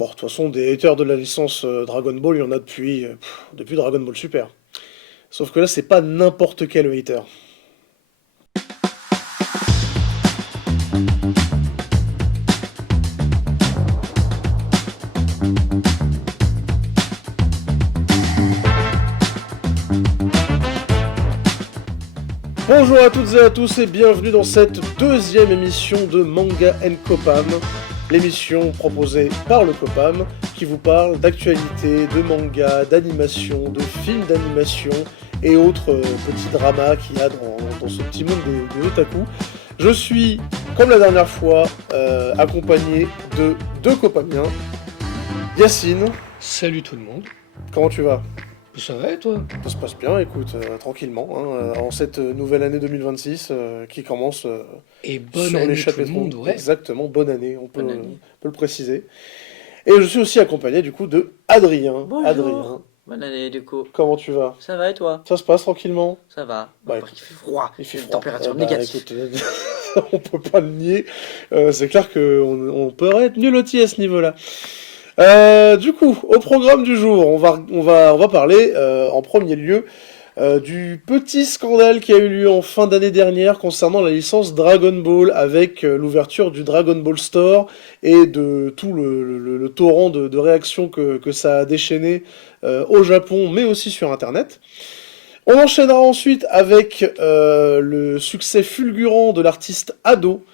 Bon, de toute façon, des haters de la licence Dragon Ball, il y en a depuis Dragon Ball Super. Sauf que là, c'est pas n'importe quel hater. Bonjour à toutes et à tous et bienvenue dans cette deuxième émission de Manga Copam, l'émission proposée par le Copam qui vous parle d'actualité, de manga, d'animation, de films d'animation et autres petits dramas qu'il y a dans ce petit monde des otaku. Je suis, comme la dernière fois, accompagné de deux Copamiens. Yacine. Salut tout le monde. Comment tu vas ? Ça va et toi ? Ça se passe bien, écoute, tranquillement, en cette nouvelle année 2026 qui commence Et bonne sur les année tout le chapitres. monde, ouais. Exactement, bonne année, on peut, Bonne année. peut le préciser. Et je suis aussi accompagné du coup de Adrien. Bonjour. Adrien, Bonne année du coup. comment tu vas ? Ça va et toi? Ça se passe tranquillement ? Ça va. Bah, Après, il fait froid. Il fait Une froid. température Bah, négative. écoute, on peut pas le nier. C'est clair qu'on peut être nul à ce niveau-là. Du coup, au programme du jour, on va parler en premier lieu du petit scandale qui a eu lieu en fin d'année dernière concernant la licence Dragon Ball avec l'ouverture du Dragon Ball Store et de tout le torrent de réactions que ça a déchaîné au Japon mais aussi sur Internet. On enchaînera ensuite avec le succès fulgurant de l'artiste Ado,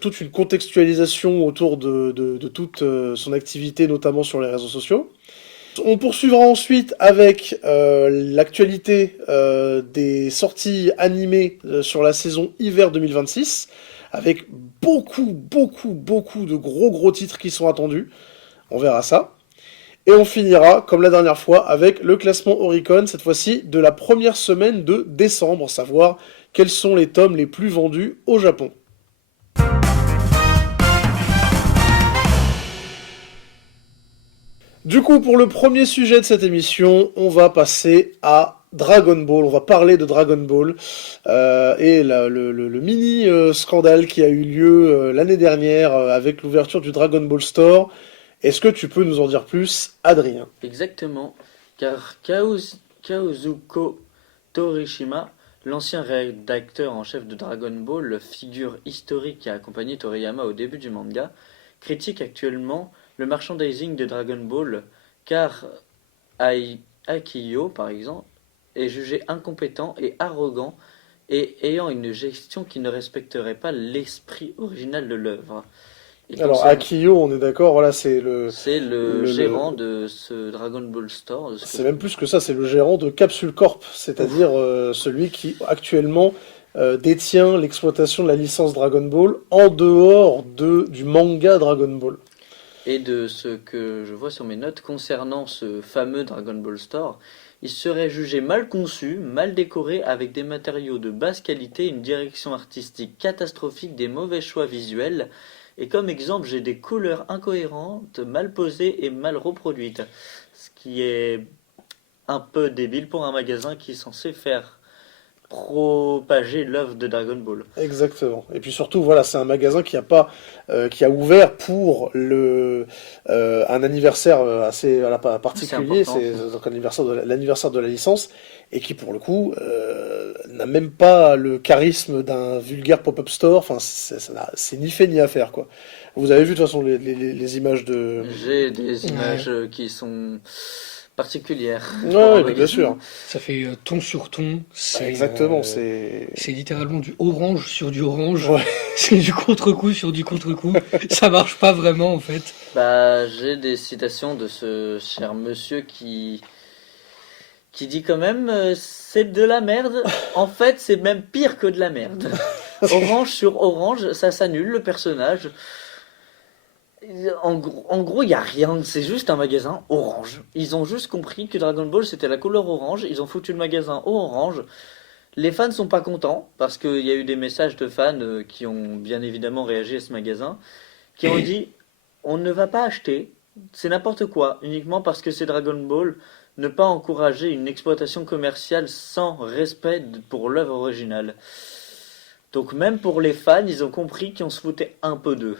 toute une contextualisation autour de toute son activité, notamment sur les réseaux sociaux. On poursuivra ensuite avec l'actualité des sorties animées sur la saison hiver 2026, avec beaucoup de gros titres qui sont attendus. On verra ça. Et on finira, comme la dernière fois, avec le classement Oricon, cette fois-ci de la première semaine de décembre, savoir quels sont les tomes les plus vendus au Japon. Du coup, pour le premier sujet de cette émission, on va passer à Dragon Ball. On va parler de Dragon Ball et le mini scandale qui a eu lieu l'année dernière avec l'ouverture du Dragon Ball Store. Est-ce que tu peux nous en dire plus, Adrien ? Exactement. Car Kaozuko Torishima, l'ancien rédacteur en chef de Dragon Ball, figure historique qui a accompagné Toriyama au début du manga, critique actuellement le merchandising de Dragon Ball car Akiyo, par exemple, est jugé incompétent et arrogant et ayant une gestion qui ne respecterait pas l'esprit original de l'œuvre. Alors, Akiyo, on est d'accord, voilà, c'est le gérant de ce Dragon Ball Store. C'est même plus que ça, c'est le gérant de Capsule Corp, c'est-à-dire celui qui actuellement détient l'exploitation de la licence Dragon Ball en dehors du manga Dragon Ball. Et de ce que je vois sur mes notes concernant ce fameux Dragon Ball Store, il serait jugé mal conçu, mal décoré, avec des matériaux de basse qualité, une direction artistique catastrophique, des mauvais choix visuels. Et comme exemple, j'ai des couleurs incohérentes, mal posées et mal reproduites. Ce qui est un peu débile pour un magasin qui est censé faire propager l'œuvre de Dragon Ball. Exactement. Et puis surtout, voilà, c'est un magasin qui a ouvert pour un anniversaire assez particulier, c'est donc l'anniversaire de la licence, et qui pour le coup n'a même pas le charisme d'un vulgaire pop-up store. Enfin, c'est ni fait ni à faire, quoi. Vous avez vu de toute façon les images de. J'ai des images qui sont particulière. Ouais, bien sûr. Ça fait ton sur ton. Exactement, c'est littéralement du orange sur du orange. Ouais. C'est du contre-coup sur du contre-coup. Ça marche pas vraiment en fait. Bah, j'ai des citations de ce cher monsieur qui dit quand même c'est de la merde. En fait, c'est même pire que de la merde. Orange sur orange, ça s'annule le personnage. En gros, il n'y a rien, c'est juste un magasin orange. Ils ont juste compris que Dragon Ball c'était la couleur orange, ils ont foutu le magasin au orange. Les fans sont pas contents, parce qu'il y a eu des messages de fans qui ont bien évidemment réagi à ce magasin, qui ont dit on ne va pas acheter, c'est n'importe quoi, uniquement parce que c'est Dragon Ball, ne pas encourager une exploitation commerciale sans respect pour l'œuvre originale. Donc même pour les fans, ils ont compris qu'on se foutait un peu d'eux.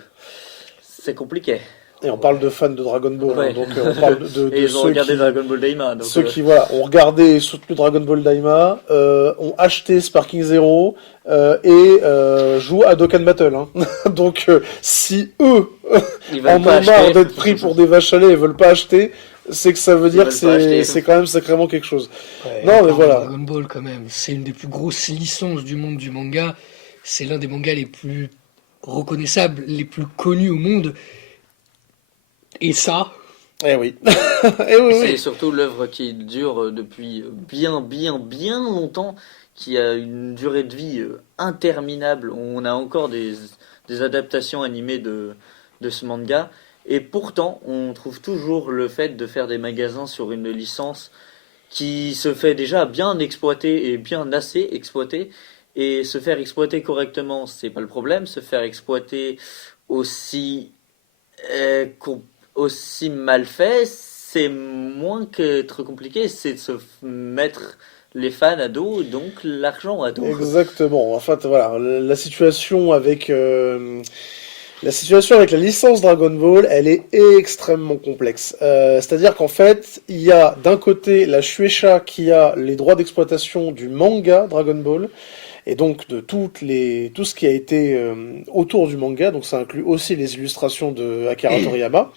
C'est compliqué. Et on parle de fans de Dragon Ball, hein, Ouais. donc on parle de Et ils ont ceux regardé qui, Dragon Ball Daima. Donc, ceux qui voilà, ont regardé et soutenu Dragon Ball Daima, ont acheté Sparking Zero et jouent à Dokkan Battle. Hein. Donc si eux ils en veulent ont pas marre acheter. d'être pris pour des vaches à lait et veulent pas acheter, c'est que ça veut Ils dire que veulent pas acheter. c'est quand même sacrément quelque chose. Ouais, Non, on mais parle de voilà. Dragon Ball quand même. C'est une des plus grosses licences du monde du manga. C'est l'un des mangas les plus reconnaissables, les plus connus au monde. Et ça, Eh oui. Eh oui, C'est oui. surtout l'œuvre qui dure depuis bien longtemps, qui a une durée de vie interminable. On a encore des adaptations animées de ce manga. Et pourtant, on trouve toujours le fait de faire des magasins sur une licence qui se fait déjà bien exploiter et bien assez exploiter. Et se faire exploiter correctement, c'est pas le problème. Se faire exploiter aussi euh, com- aussi mal fait, c'est moins que trop compliqué, c'est de se mettre les fans à dos, donc l'argent à dos. Exactement. En fait, voilà, la situation avec la licence Dragon Ball, elle est extrêmement complexe. C'est-à-dire qu'en fait, il y a d'un côté la Shueisha qui a les droits d'exploitation du manga Dragon Ball, et donc de tout ce qui a été autour du manga, donc ça inclut aussi les illustrations de Akira Toriyama.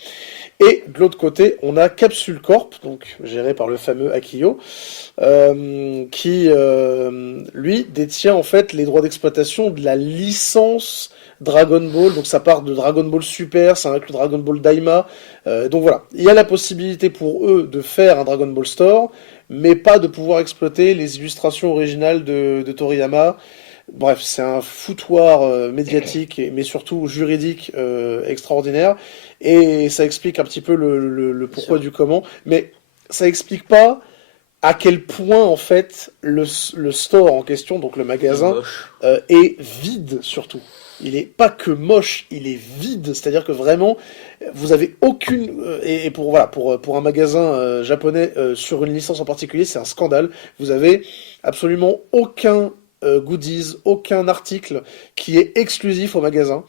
Et de l'autre côté, on a Capsule Corp, donc géré par le fameux Akiyo, qui lui détient en fait les droits d'exploitation de la licence Dragon Ball. Donc ça part de Dragon Ball Super, ça inclut Dragon Ball Daima. Donc voilà, il y a la possibilité pour eux de faire un Dragon Ball Store, mais pas de pouvoir exploiter les illustrations originales de Toriyama. Bref, c'est un foutoir médiatique, mais surtout juridique extraordinaire. Et ça explique un petit peu le Bien pourquoi sûr. du comment. Mais ça explique pas à quel point, en fait, le store en question, donc le Il est magasin, moche. est vide surtout. Il est pas que moche, il est vide. C'est-à-dire que vraiment, vous avez aucune... et pour, voilà, pour un magasin japonais sur une licence en particulier, c'est un scandale. Vous avez absolument aucun goodies, aucun article qui est exclusif au magasin.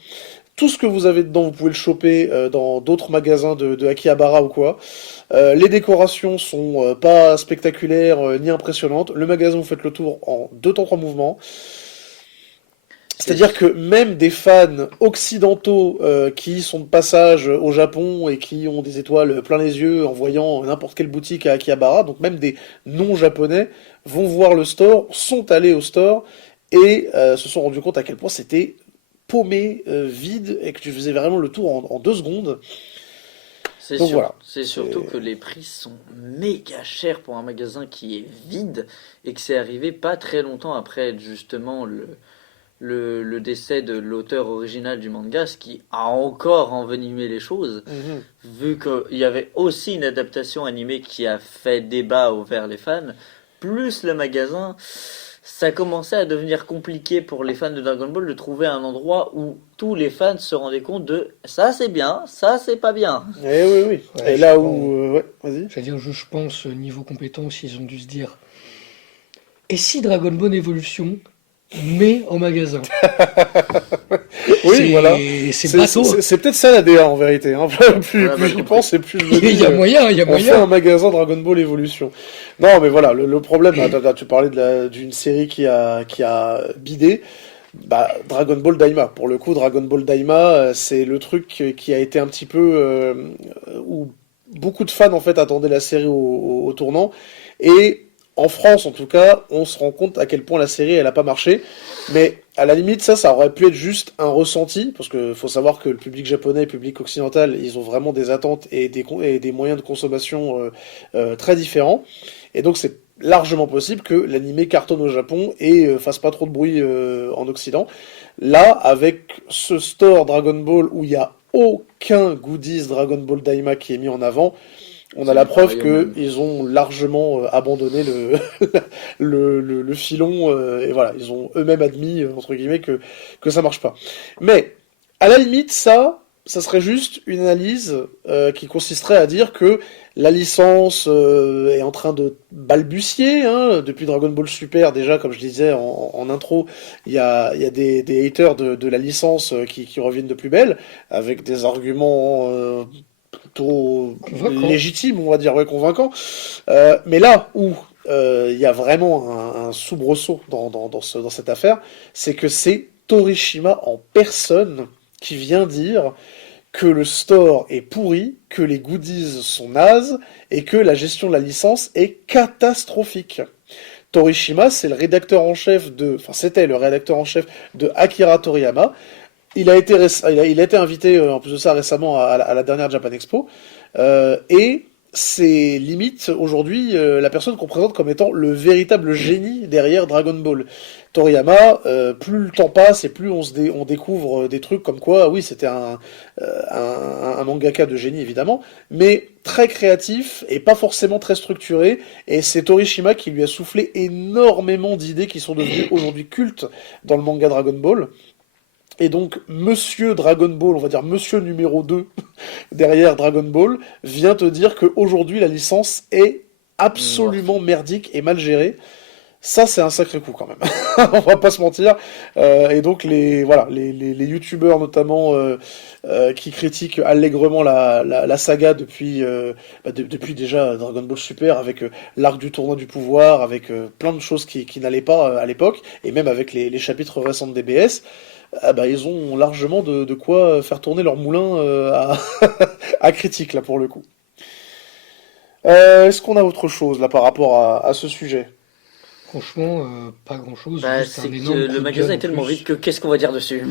Tout ce que vous avez dedans, vous pouvez le choper dans d'autres magasins de Akihabara ou quoi. Les décorations sont pas spectaculaires ni impressionnantes. Le magasin, vous faites le tour en 2 temps 3 mouvements. C'est C'est-à-dire que même des fans occidentaux qui sont de passage au Japon et qui ont des étoiles plein les yeux en voyant n'importe quelle boutique à Akihabara, donc même des non-japonais, vont voir le store, sont allés au store et se sont rendus compte à quel point c'était paumé, vide, et que tu faisais vraiment le tour en 2 secondes. Donc voilà. c'est surtout que les prix sont méga chers pour un magasin qui est vide et que c'est arrivé pas très longtemps après justement le décès de l'auteur original du manga, ce qui a encore envenimé les choses, Mhm. vu qu'il y avait aussi une adaptation animée qui a fait débat envers les fans, plus le magasin, ça commençait à devenir compliqué pour les fans de Dragon Ball de trouver un endroit où tous les fans se rendaient compte de ça c'est bien, ça c'est pas bien. Eh oui, oui. Ouais, Et je là pense. où... ouais, vas-y. C'est-à-dire, je pense, niveau compétence, ils ont dû se dire, et si Dragon Ball Evolution, mais en magasin? Oui, C'est voilà. c'est bateau. C'est peut-être ça la DA en vérité. Hein. Plus, Ouais, plus bah, j'y pense et plus je me Il dis, y a moyen, il y a on fait un moyen. magasin Dragon Ball Evolution. Non, mais voilà, le problème, tu parlais d'une série qui a bidé. Bah, Dragon Ball Daima. Pour le coup, Dragon Ball Daima, c'est le truc qui a été un petit peu où beaucoup de fans en fait attendaient la série au tournant. Et en France, en tout cas, on se rend compte à quel point la série elle a pas marché. Mais à la limite, ça aurait pu être juste un ressenti, parce que faut savoir que le public japonais et le public occidental, ils ont vraiment des attentes et et des moyens de consommation très différents. Et donc c'est largement possible que l'animé cartonne au Japon et fasse pas trop de bruit en Occident. Là, avec ce store Dragon Ball où il y a aucun goodies Dragon Ball Daima qui est mis en avant, on a C'est la du preuve pareil au même. qu'ils ont largement abandonné le filon, et voilà, ils ont eux-mêmes admis, entre guillemets, que ça marche pas. Mais, à la limite, ça serait juste une analyse qui consisterait à dire que la licence est en train de balbutier, hein, depuis Dragon Ball Super, déjà, comme je disais en intro, il y a des haters de la licence qui reviennent de plus belle, avec des arguments plutôt Convaincant. légitime, on va dire, ouais, convaincant. Mais là où il y a vraiment un soubresaut dans cette affaire, c'est que c'est Torishima en personne qui vient dire que le store est pourri, que les goodies sont nazes et que la gestion de la licence est catastrophique. Torishima, c'est le rédacteur en chef c'était le rédacteur en chef de Akira Toriyama. Il a été invité, en plus de ça, récemment à la dernière Japan Expo. Et c'est limite, aujourd'hui, la personne qu'on présente comme étant le véritable génie derrière Dragon Ball. Toriyama, plus le temps passe et plus on découvre des trucs comme quoi, oui, c'était un mangaka de génie, évidemment, mais très créatif et pas forcément très structuré. Et c'est Torishima qui lui a soufflé énormément d'idées qui sont devenues aujourd'hui cultes dans le manga Dragon Ball. Et donc, Monsieur Dragon Ball, on va dire Monsieur numéro 2 derrière Dragon Ball, vient te dire qu'aujourd'hui, la licence est absolument merdique et mal gérée. Ça, c'est un sacré coup quand même. On va pas se mentir. Et donc, les youtubeurs notamment qui critiquent allègrement la saga depuis déjà Dragon Ball Super, avec l'arc du tournoi du pouvoir, avec plein de choses qui n'allaient pas à l'époque, et même avec les chapitres récents de DBS. Ils ont largement de quoi faire tourner leur moulin à critique, là, pour le coup. Est-ce qu'on a autre chose, là, par rapport à ce sujet? Franchement, pas grand-chose. Bah, Juste c'est un que énorme coup le de magasin gueule est en tellement plus. vide que qu'est-ce qu'on va dire dessus?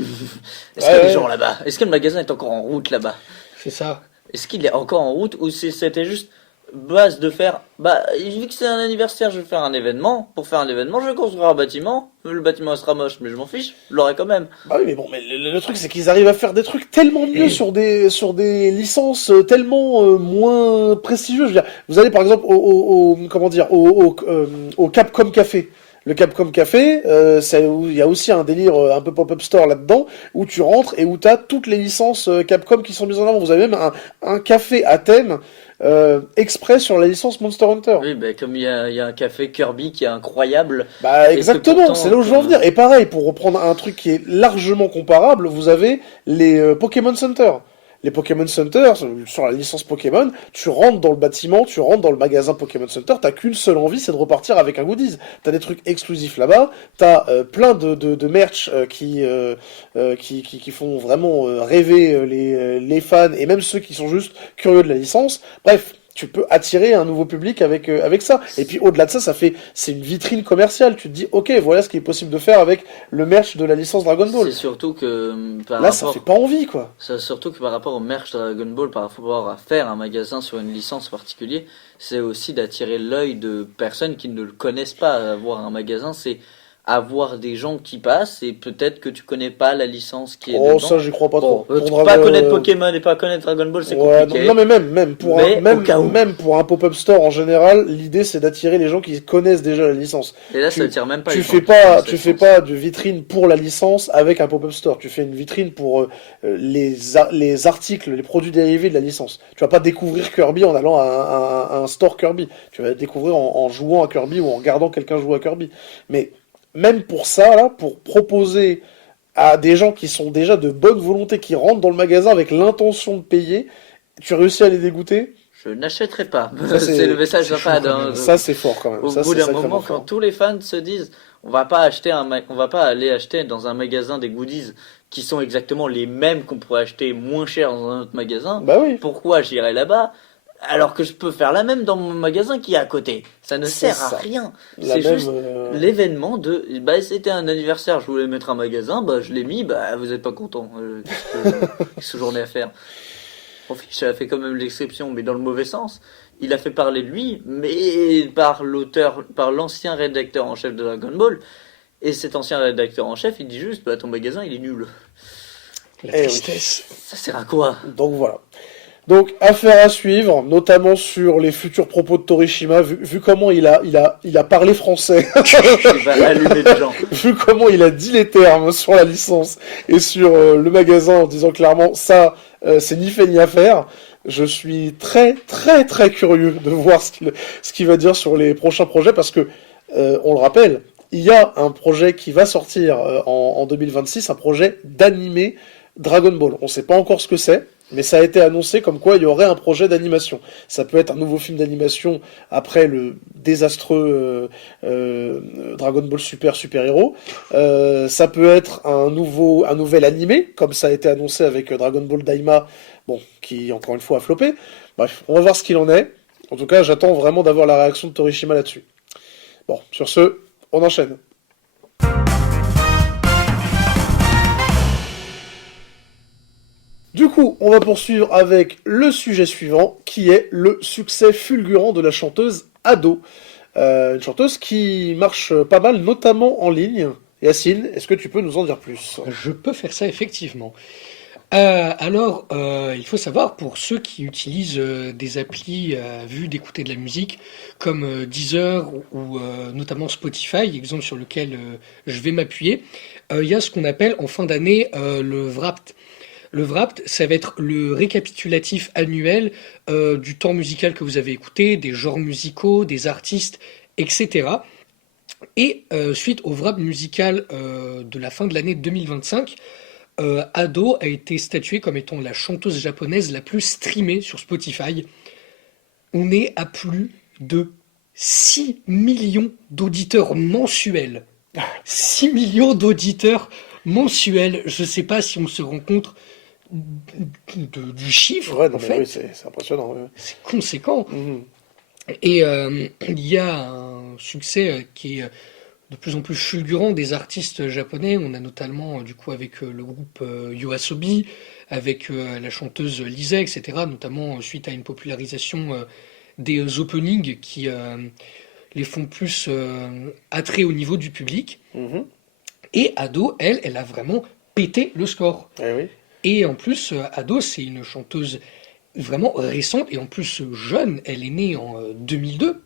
Est-ce Ouais, qu'il y a des ouais. gens là-bas? Est-ce que le magasin est encore en route là-bas? C'est ça. Est-ce qu'il est encore en route ou c'était juste base de faire vu que c'est un anniversaire, je vais faire un événement. Pour faire un événement, je vais construire un bâtiment. Le bâtiment sera moche, mais je m'en fiche, je l'aurai quand même. Ah oui, mais bon, mais le truc, c'est qu'ils arrivent à faire des trucs tellement mieux sur des licences tellement moins prestigieuses. Je veux dire, vous allez par exemple au Capcom Café. Le Capcom Café, il y a aussi un délire un peu pop-up store là-dedans, où tu rentres et où tu as toutes les licences Capcom qui sont mises en avant. Vous avez même un café à thème exprès sur la licence Monster Hunter. Oui, comme il y a un café Kirby qui est incroyable. Bah Et que exactement, pourtant, c'est là où je veux en venir. Et pareil, pour reprendre un truc qui est largement comparable, vous avez les Pokémon Center. Les Pokémon Center, sur la licence Pokémon, tu rentres dans le bâtiment, tu rentres dans le magasin Pokémon Center, t'as qu'une seule envie, c'est de repartir avec un goodies. T'as des trucs exclusifs là-bas, t'as plein de merch qui font vraiment rêver les fans, et même ceux qui sont juste curieux de la licence. Bref, tu peux attirer un nouveau public avec ça. Et puis au-delà de ça, c'est une vitrine commerciale. Tu te dis, ok, voilà ce qui est possible de faire avec le merch de la licence Dragon Ball. C'est surtout que Là, ça fait pas envie, quoi. c'est surtout que par rapport au merch Dragon Ball, par rapport à faire un magasin sur une licence particulière, c'est aussi d'attirer l'œil de personnes qui ne le connaissent pas. Avoir un magasin, c'est avoir des gens qui passent et peut-être que tu connais pas la licence qui est Oh, dedans. ça, j'y crois pas trop. Bon, Pour pas Dragon- connaître Pokémon et pas connaître Dragon Ball, c'est Ouais, compliqué. non, mais même pour Mais au cas où. même pour un pop-up store en général, l'idée c'est d'attirer les gens qui connaissent déjà la licence. Et là, tu- ça attire même pas Tu les gens fais qui pas, connaissent tu la fais licence. pas de vitrine pour la licence avec un pop-up store. Tu fais une vitrine pour les articles, les produits dérivés de la licence. Tu vas pas découvrir Kirby en allant à un store Kirby. Tu vas découvrir en jouant à Kirby ou en regardant quelqu'un jouer à Kirby. Mais même pour ça, là, pour proposer à des gens qui sont déjà de bonne volonté, qui rentrent dans le magasin avec l'intention de payer, tu réussis à les dégoûter. Je n'achèterai pas. Ça, C'est le message c'est d'un chaud fan. quand hein. même. Ça, c'est fort quand même. Au Ça, bout c'est d'un sacrément moment, fort. quand tous les fans se disent, on va pas aller acheter dans un magasin des goodies qui sont exactement les mêmes qu'on pourrait acheter moins cher dans un autre magasin, Bah oui. pourquoi j'irai là-bas alors que je peux faire la même dans mon magasin qui est à côté? Ça ne C'est sert ça. à rien. La C'est même, juste l'événement de c'était un anniversaire, je voulais mettre un magasin, je l'ai mis, vous êtes pas content. Qu'est-ce que j'en ai à faire? Bon, Fish a fait quand même l'exception, mais dans le mauvais sens. Il a fait parler de lui, mais par l'ancien rédacteur en chef de Dragon Ball. Et cet ancien rédacteur en chef, il dit juste, ton magasin, il est nul. La Eh oui. tristesse. Ça sert à quoi? Donc voilà. Donc affaire à suivre, notamment sur les futurs propos de Torishima, vu comment il a parlé français, Il va allumer des gens. vu comment il a dit les termes sur la licence et sur le magasin en disant clairement ça, c'est ni fait ni à faire. Je suis très très très curieux de voir ce qu'il va dire sur les prochains projets parce que on le rappelle, il y a un projet qui va sortir en 2026, un projet d'animé Dragon Ball. On ne sait pas encore ce que c'est. mais ça a été annoncé comme quoi il y aurait un projet d'animation. Ça peut être un nouveau film d'animation après le désastreux Dragon Ball Super Hero. Ça peut être un nouvel animé, comme ça a été annoncé avec Dragon Ball Daima, bon, qui encore une fois a floppé. Bref, on va voir ce qu'il en est. En tout cas, j'attends vraiment d'avoir la réaction de Torishima là-dessus. Bon, sur ce, on enchaîne. Du coup, on va poursuivre avec le sujet suivant, qui est le succès fulgurant de la chanteuse Ado. Une chanteuse qui marche pas mal, notamment en ligne. Yacine, est-ce que tu peux nous en dire plus? Je peux faire ça effectivement. Il faut savoir, pour ceux qui utilisent des applis à vue d'écouter de la musique, comme Deezer ou notamment Spotify, exemple sur lequel je vais m'appuyer, il y a ce qu'on appelle en fin d'année le Wrapped. Le Wrapped, ça va être le récapitulatif annuel du temps musical que vous avez écouté, des genres musicaux, des artistes, etc. Et suite au Wrapped musical de la fin de l'année 2025, Ado a été statuée comme étant la chanteuse japonaise la plus streamée sur Spotify. On est à plus de 6 millions d'auditeurs mensuels. 6 millions d'auditeurs mensuels. Je ne sais pas si on se rend compte du chiffre, Ouais, non, en mais fait. oui, c'est impressionnant. Ouais. C'est conséquent. Mhm. Et il y a un succès qui est de plus en plus fulgurant des artistes japonais. On a notamment, du coup, avec le groupe YOASOBI, avec la chanteuse Lisa, etc., notamment suite à une popularisation des openings qui les font plus attrait au niveau du public. Mhm. Et Ado, elle a vraiment pété le score. Eh oui. Et en plus, Ado, c'est une chanteuse vraiment récente et en plus jeune. Elle est née en 2002.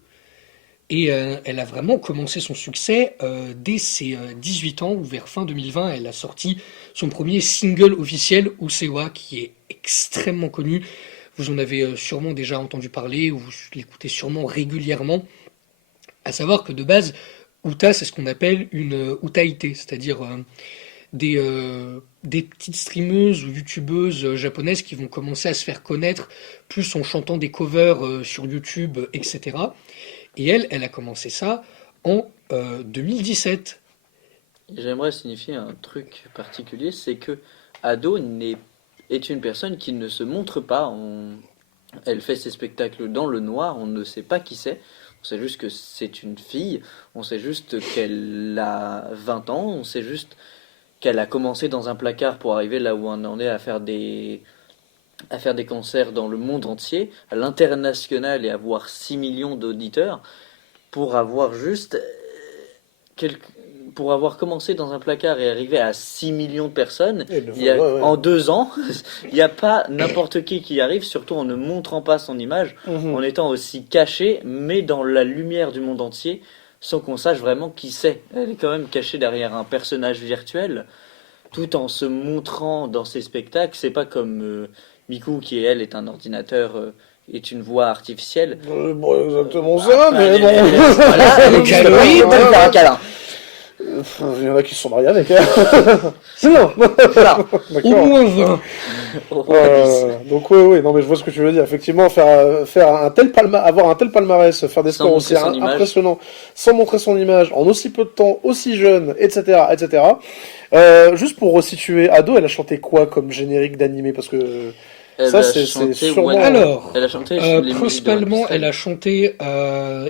Et elle a vraiment commencé son succès dès ses 18 ans, ou vers fin 2020, elle a sorti son premier single officiel, Usewa, qui est extrêmement connu. Vous en avez sûrement déjà entendu parler, ou vous l'écoutez sûrement régulièrement. À savoir que de base, Uta, c'est ce qu'on appelle une Utaite, c'est-à-dire des petites streameuses ou youtubeuses japonaises qui vont commencer à se faire connaître plus en chantant des covers sur YouTube, etc. Et elle a commencé ça en 2017. J'aimerais signifier un truc particulier, c'est que Ado est une personne qui ne se montre pas. Elle fait ses spectacles dans le noir, on ne sait pas qui c'est. On sait juste que c'est une fille, on sait juste qu'elle a 20 ans, on sait juste qu'elle a commencé dans un placard pour arriver là où on en est à faire des concerts dans le monde entier, à l'international et avoir 6 millions d'auditeurs, pour avoir juste quelques- pour avoir commencé dans un placard et arriver à 6 millions de personnes Et ouais. en 2 ans, il n'y a pas n'importe qui y arrive, surtout en ne montrant pas son image, Mhm. en étant aussi caché, mais dans la lumière du monde entier, sans qu'on sache vraiment qui c'est. Elle est quand même cachée derrière un personnage virtuel, tout en se montrant dans ses spectacles. C'est pas comme Miku qui, elle, est un ordinateur, est une voix artificielle. Bon, exactement ça, mais Allez, bon. voilà, Le je te calorie, permets de me faire un câlin. Il y en a qui se sont mariés avec elle. C'est bon. Voilà. Au D'accord. moins 20. Donc ouais, non mais je vois ce que tu veux dire. Effectivement, faire avoir un tel palmarès, faire des Sans scores aussi montrer son image. impressionnants, sans montrer son image, en aussi peu de temps, aussi jeune, etc., etc. Juste pour resituer, Ado, elle a chanté quoi comme générique d'animé? Parce que Elle ça, a c'est chanté sûrement. Alors, Elle a chanté les musiques de principalement, One Piece elle a Red. chanté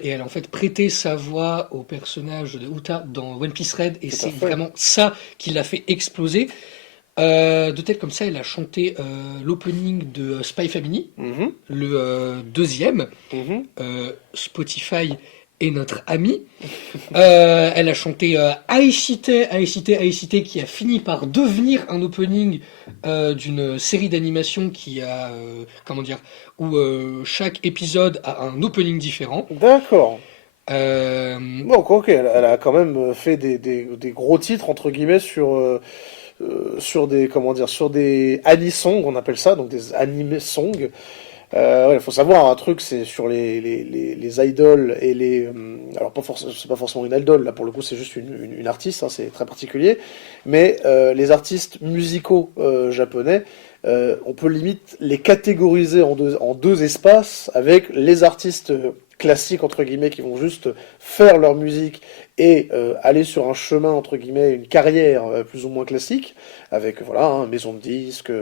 et elle a en fait prêté sa voix au personnage de Uta dans One Piece Red, et Tout à c'est fait. vraiment ça qui l'a fait exploser. De tête comme ça, elle a chanté l'opening de Spy Family, Mhm, le deuxième. mhm. Spotify est notre ami. Elle a chanté Aishite, Aishite, Aishite, qui a fini par devenir un opening d'une série d'animation qui a, comment dire, où chaque épisode a un opening différent. D'accord. Euh, Donc ok, elle a quand même fait des gros titres entre guillemets sur des comment dire sur des anisongs, on appelle ça, donc des anime songs. Ouais, il faut savoir un truc, c'est sur les idoles et alors pas forcément, c'est pas forcément une idole là pour le coup, c'est juste une artiste, hein, c'est très particulier. Mais les artistes musicaux japonais on peut limite les catégoriser en deux espaces, avec les artistes classiques, entre guillemets, qui vont juste faire leur musique et aller sur un chemin, entre guillemets, une carrière plus ou moins classique, avec voilà, hein, maison de disques,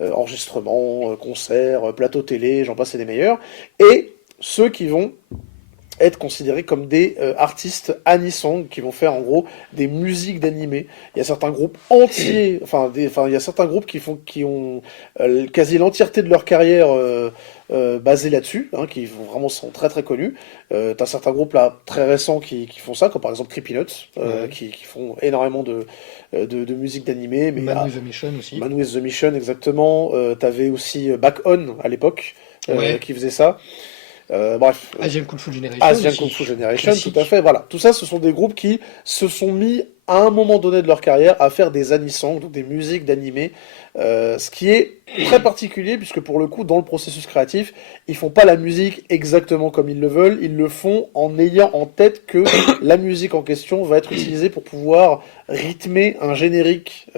enregistrement, concerts, plateau télé, j'en passe et des meilleurs, et ceux qui vont être considérés comme des artistes anisong, qui vont faire en gros des musiques d'animé. Il y a certains groupes entiers, il y a certains groupes qui ont quasi l'entièreté de leur carrière basée là-dessus, hein, qui vraiment sont très très connus. T'as certains groupes là très récents qui font ça, comme par exemple Creepy Nuts, qui font énormément de musique d'animé. Man with the Mission aussi. Man with the Mission, exactement. T'avais aussi Back On à l'époque, qui faisait ça. Bref. Asian Kung Fu Generation. Asian aussi. Kung Fu Generation, Classique. tout à fait. Voilà. Tout ça, ce sont des groupes qui se sont mis à un moment donné de leur carrière à faire des anisong, donc des musiques d'animé, ce qui est très particulier puisque pour le coup, dans le processus créatif, ils font pas la musique exactement comme ils le veulent, ils le font en ayant en tête que la musique en question va être utilisée pour pouvoir rythmer un générique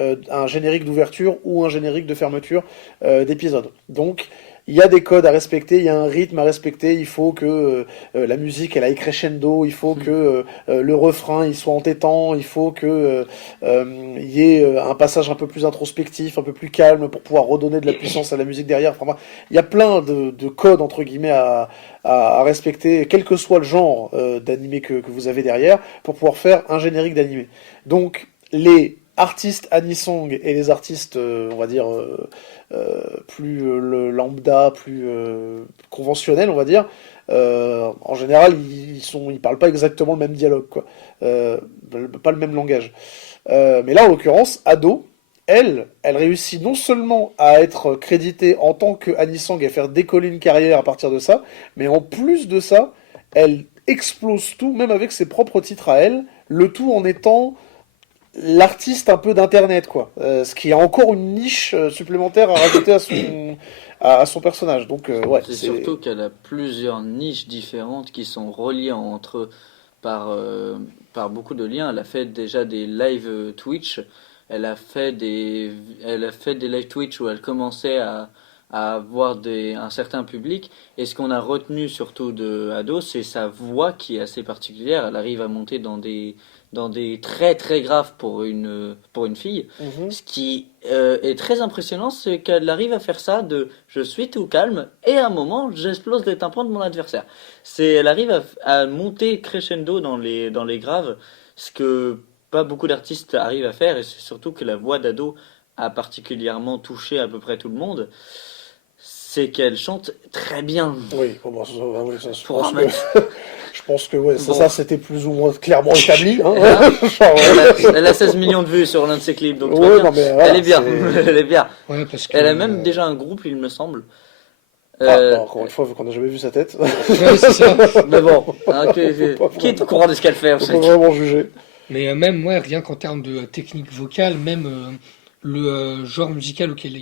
d'ouverture ou un générique de fermeture d'épisode. Donc il y a des codes à respecter, il y a un rythme à respecter, il faut que la musique elle aille crescendo, il faut que le refrain il soit entêtant, il faut que il y ait un passage un peu plus introspectif, un peu plus calme pour pouvoir redonner de la puissance à la musique derrière. Enfin, il y a plein de codes entre guillemets à respecter, quel que soit le genre d'animé que vous avez derrière, pour pouvoir faire un générique d'animé. Donc les artistes anisong et les artistes, on va dire, plus lambda, plus conventionnels, on va dire, en général, ils parlent pas exactement le même dialogue, quoi. Pas le même langage. Mais là, en l'occurrence, Ado, elle réussit non seulement à être créditée en tant que anisong et faire décoller une carrière à partir de ça, mais en plus de ça, elle explose tout, même avec ses propres titres à elle, le tout en étant l'artiste un peu d'internet, quoi. Ce qui est encore une niche supplémentaire à rajouter à son personnage. Donc ouais, C'est surtout qu'elle a plusieurs niches différentes qui sont reliées entre eux par beaucoup de liens. Elle a fait déjà des live Twitch. Elle a fait des live Twitch où elle commençait à avoir un certain public. Et ce qu'on a retenu surtout de Ado, c'est sa voix qui est assez particulière. Elle arrive à monter dans des très très graves pour une fille. Ce qui est très impressionnant, c'est qu'elle arrive à faire ça de je suis tout calme et à un moment j'explose les tympans de mon adversaire. Elle arrive à monter crescendo dans les graves, ce que pas beaucoup d'artistes arrivent à faire, et c'est surtout que la voix d'Ado a particulièrement touché à peu près tout le monde. C'est qu'elle chante très bien. Oui, bon, ça, je Pour pense que ouais, Bon. ça c'était plus ou moins clairement établi. Hein. Elle a 16 millions de vues sur l'un de ses clips, donc tout va Ouais, bien. non, mais voilà, Elle est bien, elle est bien. Ouais, parce que, Elle a même déjà un groupe, il me semble. Bon, encore une fois, vu qu'on n'a jamais vu sa tête, ouais, c'est ça. Mais bon, hein, qui est au courant de ce qu'elle fait en on fait. peut vraiment juger. Mais même, ouais, rien qu'en termes de technique vocale, même le genre musical auquel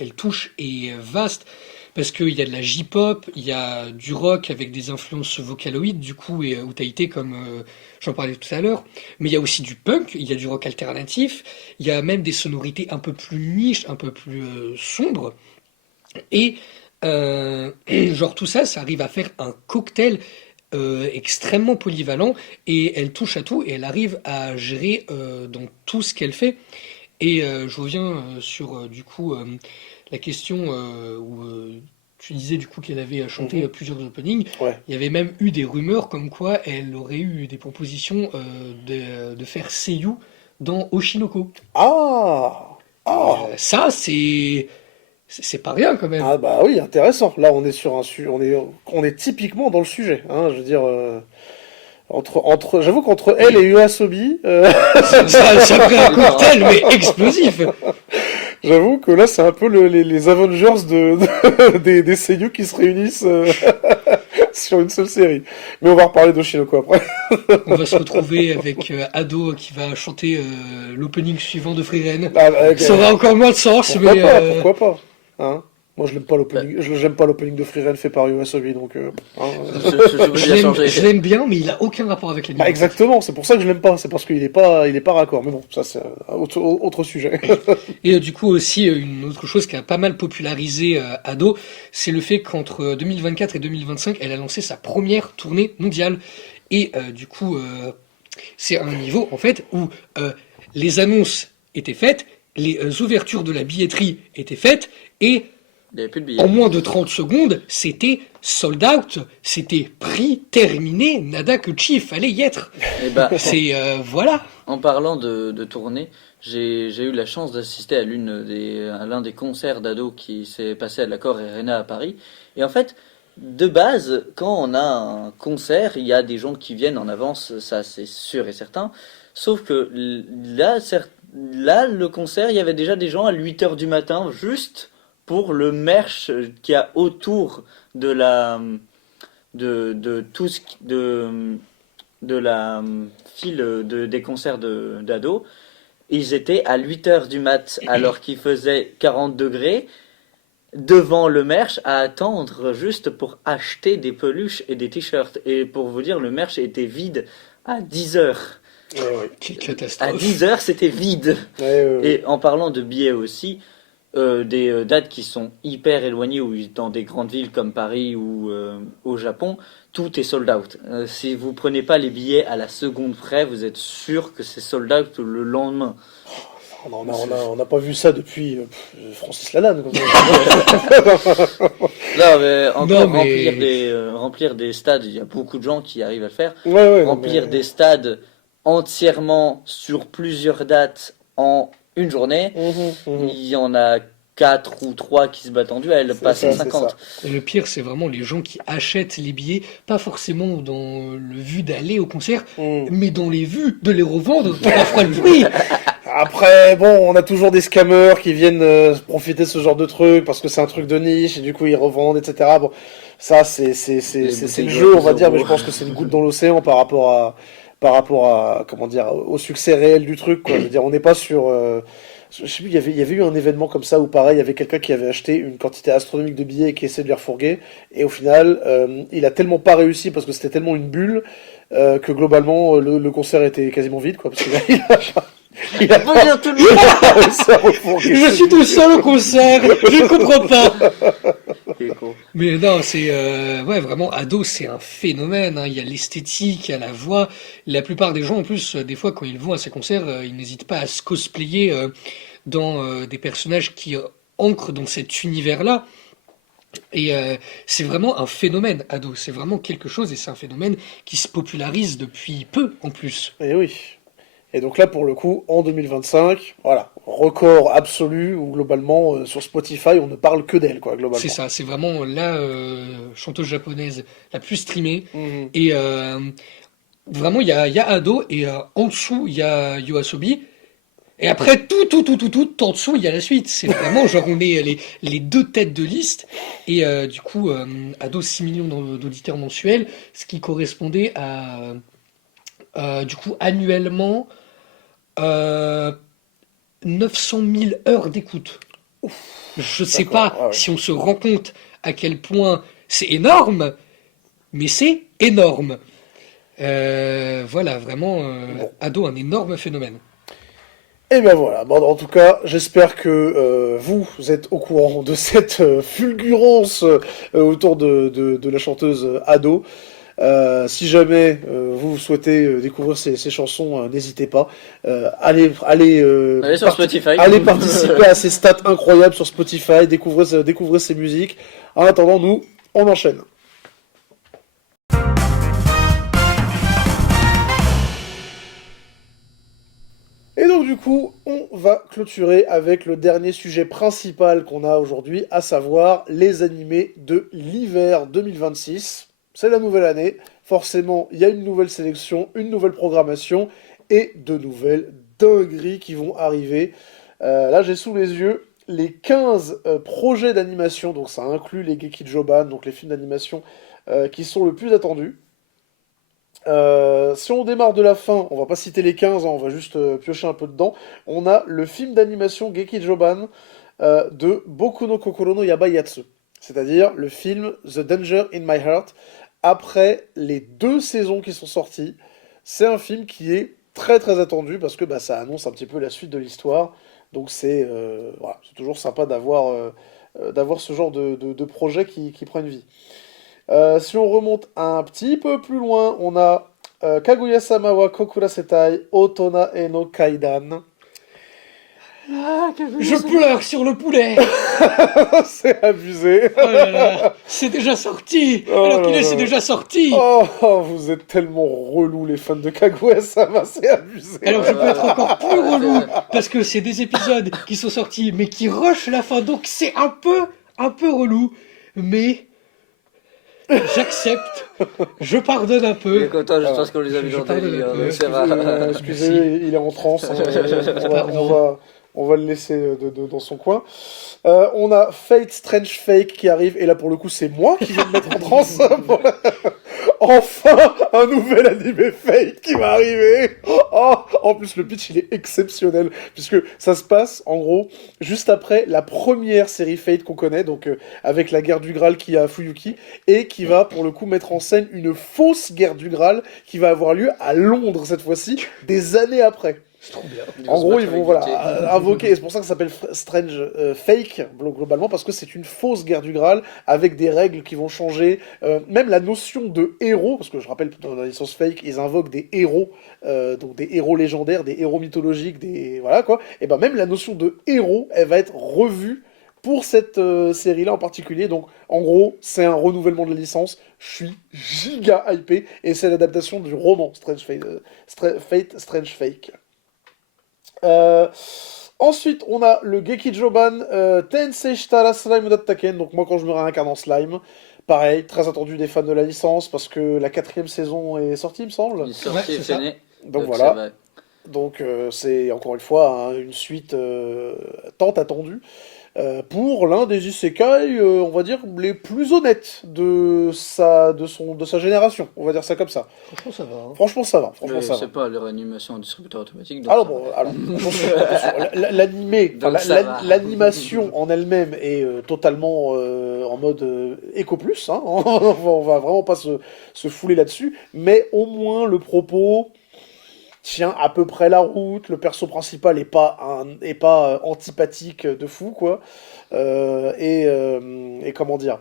elle touche est vaste. Parce qu'il y a de la J-pop, il y a du rock avec des influences vocaloïdes, du coup, et outaïté, comme j'en parlais tout à l'heure. Mais il y a aussi du punk, il y a du rock alternatif, il y a même des sonorités un peu plus niches, un peu plus sombres. Et genre tout ça, ça arrive à faire un cocktail extrêmement polyvalent, et elle touche à tout, et elle arrive à gérer dans tout ce qu'elle fait. Et je reviens sur du coup la question où tu disais du coup qu'elle avait chanté plusieurs openings. Ouais. Il y avait même eu des rumeurs comme quoi elle aurait eu des propositions de faire Seiyu dans Oshinoko. Ah, Ça, c'est pas rien quand même. ah bah oui, intéressant. Là, on est sur on est typiquement dans le sujet. Hein, je veux dire, j'avoue qu'entre elle et Uasobi, Ça ferait un cocktail, mais explosif. j'avoue que là, c'est un peu les Avengers des seiyuu qui se réunissent sur une seule série. Mais on va reparler d'Oshinoko après. On va se retrouver avec Ado qui va chanter l'opening suivant de Frieren. Ah, ok. Ça aura encore moins de sens, Pourquoi mais pas, pourquoi pas, hein. Moi, je l'aime pas l'opening, j'aime pas l'opening de Free fait par YOASOBI, donc hein, Je l'aime bien, mais il a aucun rapport avec l'anime. bah, exactement, c'est pour ça que je l'aime pas, c'est parce qu'il est pas raccord. Mais bon, ça c'est un autre sujet. Et du coup aussi une autre chose qui a pas mal popularisé Ado, c'est le fait qu'entre 2024 et 2025, elle a lancé sa première tournée mondiale. Et du coup, c'est un niveau en fait où les annonces étaient faites, les ouvertures de la billetterie étaient faites, et Il n'y avait plus de en billets. moins de 30 secondes, c'était sold out, c'était prix terminé, nada que chief, fallait y être. Et bah, C'est voilà. en parlant de tournée, j'ai eu la chance d'assister à l'un des concerts d'ado qui s'est passé à l'Accor Arena à Paris. Et en fait, de base, quand on a un concert, il y a des gens qui viennent en avance, ça c'est sûr et certain. Sauf que là, le concert, il y avait déjà des gens à 8 heures du matin, juste pour le merch qu'il y a autour de de tout ce de la file des concerts d'ado. Ils étaient à 8 heures du mat alors qu'il faisait 40 degrés devant le merch à attendre juste pour acheter des peluches et des t-shirts. Et pour vous dire, le merch était vide à 10 heures. Quelle À catastrophe. 10 heures, c'était vide. Ouais. Et en parlant de billets aussi, des dates qui sont hyper éloignées ou dans des grandes villes comme Paris ou au Japon, tout est sold out. Si vous prenez pas les billets à la seconde près, vous êtes sûr que c'est sold out le lendemain. On n'a pas vu ça depuis Francis Lalanne. Non, mais encore Non, mais- remplir des stades, il y a beaucoup de gens qui arrivent à le faire. Ouais, non, Remplir mais- des stades entièrement sur plusieurs dates en une journée, Mhm. il y en a 4 ou 3 qui se battent en duel, C'est pas ça, 150. Et le pire, c'est vraiment les gens qui achètent les billets, pas forcément dans le vu d'aller au concert, Mhm. mais dans les vues de les revendre trois fois le prix. Après, bon, on a toujours des scammers qui viennent profiter de ce genre de truc parce que c'est un truc de niche et du coup ils revendent, etc. Bon, ça c'est le bouteilles jeu, on va de dire, mais je euros. pense que c'est une goutte dans l'océan par rapport à comment dire au succès réel du truc, quoi. Je veux dire, on n'est pas sur je sais plus, il y avait eu un événement comme ça où pareil, il y avait quelqu'un qui avait acheté une quantité astronomique de billets et qui essayait de les refourguer et au final, il a tellement pas réussi parce que c'était tellement une bulle que globalement le concert était quasiment vide, quoi, parce qu'il il a pas Bonjour tout le monde. réussi à refourguer Je ses suis tout seul au concert, je ne comprends pas. C'est con. Mais non, c'est ouais, vraiment Ado, c'est un phénomène, hein. Il y a l'esthétique, il y a la voix. La plupart des gens, en plus, des fois, quand ils vont à ces concerts, ils n'hésitent pas à se cosplayer dans des personnages qui ancrent dans cet univers-là. Et c'est vraiment un phénomène, Ado. C'est vraiment quelque chose, et c'est un phénomène qui se popularise depuis peu, en plus. Et oui. Et donc là, pour le coup, en 2025, voilà, record absolu où globalement, sur Spotify, on ne parle que d'elle, quoi, globalement. C'est ça, c'est vraiment la chanteuse japonaise la plus streamée. Mhm. Et vraiment, il y a Ado, et en dessous, il y a YOASOBI. Et après, tout en dessous, il y a la suite. C'est vraiment genre, on est les deux têtes de liste. Et du coup, Ado, 6 millions d'auditeurs mensuels, ce qui correspondait à, du coup, annuellement, euh, 900 000 heures d'écoute. Je sais D'accord, pas ah ouais. si on se rend compte à quel point c'est énorme, mais c'est énorme. Voilà, vraiment, Bon. Ado, un énorme phénomène. Et ben voilà, bon, en tout cas, j'espère que vous êtes au courant de cette fulgurance autour de la chanteuse Ado. Si jamais vous souhaitez découvrir ces chansons, n'hésitez pas. Allez sur Spotify. allez participer à ces stats incroyables sur Spotify, découvrez ces musiques. En attendant, nous, on enchaîne. Et donc du coup, on va clôturer avec le dernier sujet principal qu'on a aujourd'hui, à savoir les animés de l'hiver 2026. C'est la nouvelle année, forcément il y a une nouvelle sélection, une nouvelle programmation et de nouvelles dingueries qui vont arriver. Là j'ai sous les yeux les 15 projets d'animation, donc ça inclut les Gekijoban, donc les films d'animation qui sont le plus attendus. Si on démarre de la fin, on va pas citer les 15, hein, on va juste piocher un peu dedans. On a le film d'animation Gekijoban, de Boku no Kokoro no Yabayatsu, c'est-à-dire le film The Danger in My Heart. Après les 2 saisons qui sont sorties, c'est un film qui est très très attendu parce que bah, ça annonce un petit peu la suite de l'histoire. Donc voilà, c'est toujours sympa d'avoir ce genre de projet qui prennent vie. Si on remonte un petit peu plus loin, on a Kaguya-sama wa Kokurasetai Otona e no Kaidan. Je pleure sur le poulet. C'est abusé. Oh là là, c'est déjà sorti. Oh Alors qu'il là est, là. c'est déjà sorti. Oh, vous êtes tellement relous les fans de Kaguya-sama, c'est abusé. Alors je peux être encore plus Ouais, relou c'est- parce que c'est des épisodes qui sont sortis mais qui rushent la fin, donc c'est un peu relou, mais j'accepte, je pardonne un Il est peu. content, je Alors, pense qu'on les a mis je dans pardonne des un livres, peu. donc ça va. Excusez, il est en transe, hein, Pardon. on va le laisser dans son coin. On a Fate Strange Fake qui arrive, et là pour le coup c'est moi qui vais me mettre en transe. Enfin, un nouvel animé Fate qui va arriver. Oh, en plus le pitch il est exceptionnel, puisque ça se passe en gros juste après la première série Fate qu'on connaît, donc avec la guerre du Graal qui a Fuyuki, et qui va pour le coup mettre en scène une fausse guerre du Graal qui va avoir lieu à Londres cette fois-ci, des années après. C'est trop bien. En gros, ils se vont mettre avec voilà, invoquer, et c'est pour ça que ça s'appelle Strange Fake, globalement, parce que c'est une fausse guerre du Graal, avec des règles qui vont changer, même la notion de héros, parce que je rappelle, dans la licence Fake, ils invoquent des héros, donc des héros légendaires, des héros mythologiques, voilà quoi, et ben même la notion de héros, elle va être revue pour cette série-là en particulier, donc en gros, c'est un renouvellement de la licence, je suis giga hypé, et c'est l'adaptation du roman Fate Strange Fake. Euh, Ensuite, on a le Gekijoban Tensei Shitara Slime Dattaken. Donc, moi, quand je me réincarne en slime, pareil, très attendu des fans de la licence parce que la 4e saison est sortie, il me semble. Il est sorti, Ouais, il c'est est ça. fini. Donc, ça voilà. va. Donc, c'est encore une fois hein, une suite tant attendue pour l'un des isekai, on va dire, les plus honnêtes de sa génération. On va dire ça comme ça. Franchement, ça va. Hein. Franchement, ça va. Franchement, Mais ça va. c'est pas leur animation en distributeur automatique. Donc Alors ça bon, va. alors attention, l'animé, Donc ça va. l'animation en elle-même est totalement en mode Eco Plus, hein, on va vraiment pas se fouler là-dessus, mais au moins le propos tient à peu près la route, le perso principal est pas antipathique de fou, quoi, et comment dire,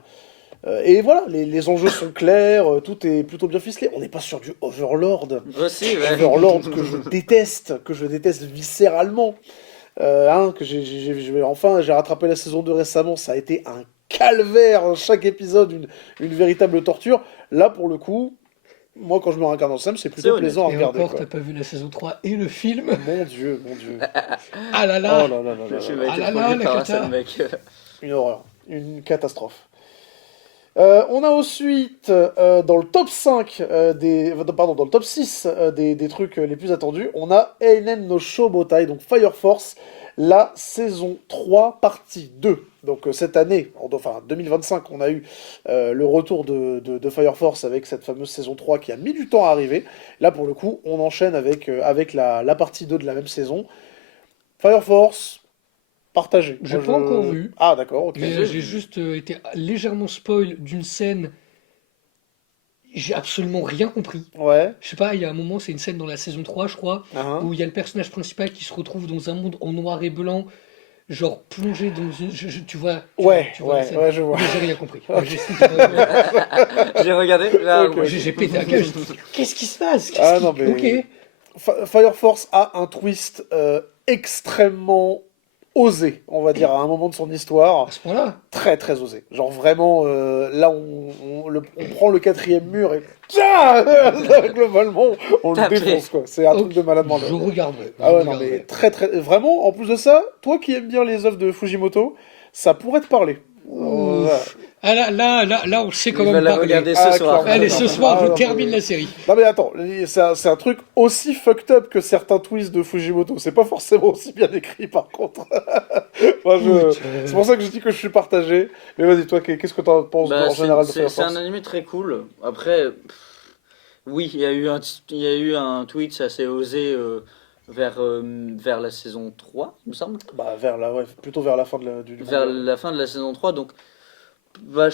et voilà, les enjeux sont clairs, tout est plutôt bien ficelé, on n'est pas sur du Overlord. Aussi, ouais. Overlord que je déteste viscéralement. Hein, enfin, j'ai rattrapé la saison 2 récemment, ça a été un calvaire, chaque épisode, une véritable torture. Là, pour le coup, moi, quand je me réincarne dans Sam, c'est C'est plutôt honnête. plaisant à Et regarder. encore, Quoi. t'as pas vu la saison 3 et le film. Mon Dieu, mon Dieu. Ah là Oh là. là là là Le là film là. a Ah été là là, produit la par un cata. seul mec. Une horreur, une catastrophe. On a ensuite dans le top 5 dans le top 6 des trucs les plus attendus, on a Einen no Shobotai, donc Fire Force, la saison 3, partie 2. Donc cette année, enfin 2025, on a eu le retour de Fire Force avec cette fameuse saison 3 qui a mis du temps à arriver. Là pour le coup, on enchaîne avec la partie 2 de la même saison. Fire Force, partagé. J'ai Moi, pas encore vu. Ah d'accord, ok. Mais j'ai juste été légèrement spoil d'une scène. J'ai absolument rien compris. Ouais. Je sais pas, il y a un moment, c'est une scène dans la saison 3, je crois, Hein. où il y a le personnage principal qui se retrouve dans un monde en noir et blanc, genre plongé dans une. Tu vois, Ouais, tu vois la ouais, scène. ouais, je vois. Mais j'ai rien compris. J'ai strictement rien compris. J'ai regardé. Là, Ok. ouais. J'ai pété un câble. J'ai dit, qu'est-ce qui se passe? Ah, non, mais- Ok. Fire Force a un twist extrêmement osé, on va dire, à un moment de son histoire. À ce point-là. Très très osé. Genre vraiment, là on prend le 4e mur et tiens globalement on le Tapé. défonce quoi. C'est un Ok, truc de malade mental. Je regarderai. Ah je ouais non regarderai. mais très très vraiment en plus de ça, toi qui aimes bien les œuvres de Fujimoto, ça pourrait te parler. Voilà. Ah là, on sait Il comment va me la parler. regarder Ah, ce soir. clairement. Allez, ce soir, Ah, je non, termine mais- la série. Non mais attends, c'est un truc aussi fucked up que certains twists de Fujimoto. C'est pas forcément aussi bien écrit par contre. Moi, Écoute, c'est pour ça que je dis que je suis partagé. Mais vas-y, toi, qu'est-ce que t'en penses Bah, en général de c'est Fire c'est un Force? anime très cool. Après, oui, il y a eu un tweet assez osé vers la saison 3, il me semble. Bah, plutôt vers la fin du Vers manga. la fin de la saison 3. Donc, bah,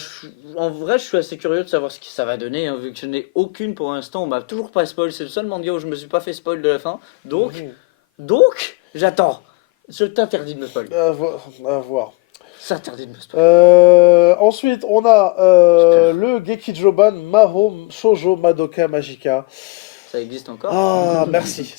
en vrai, je suis assez curieux de savoir ce que ça va donner, hein, vu que je n'ai aucune pour l'instant. On m'a toujours pas spoil. C'est le seul manga où je me suis pas fait spoil de la fin. Mhm. Donc, j'attends. Je t'interdis de me spoil. À voir. Ça t'interdit de me spoil. Ensuite, on a le Gekijoban Maho Shoujo Madoka Magica. Ça existe encore? Ah, merci.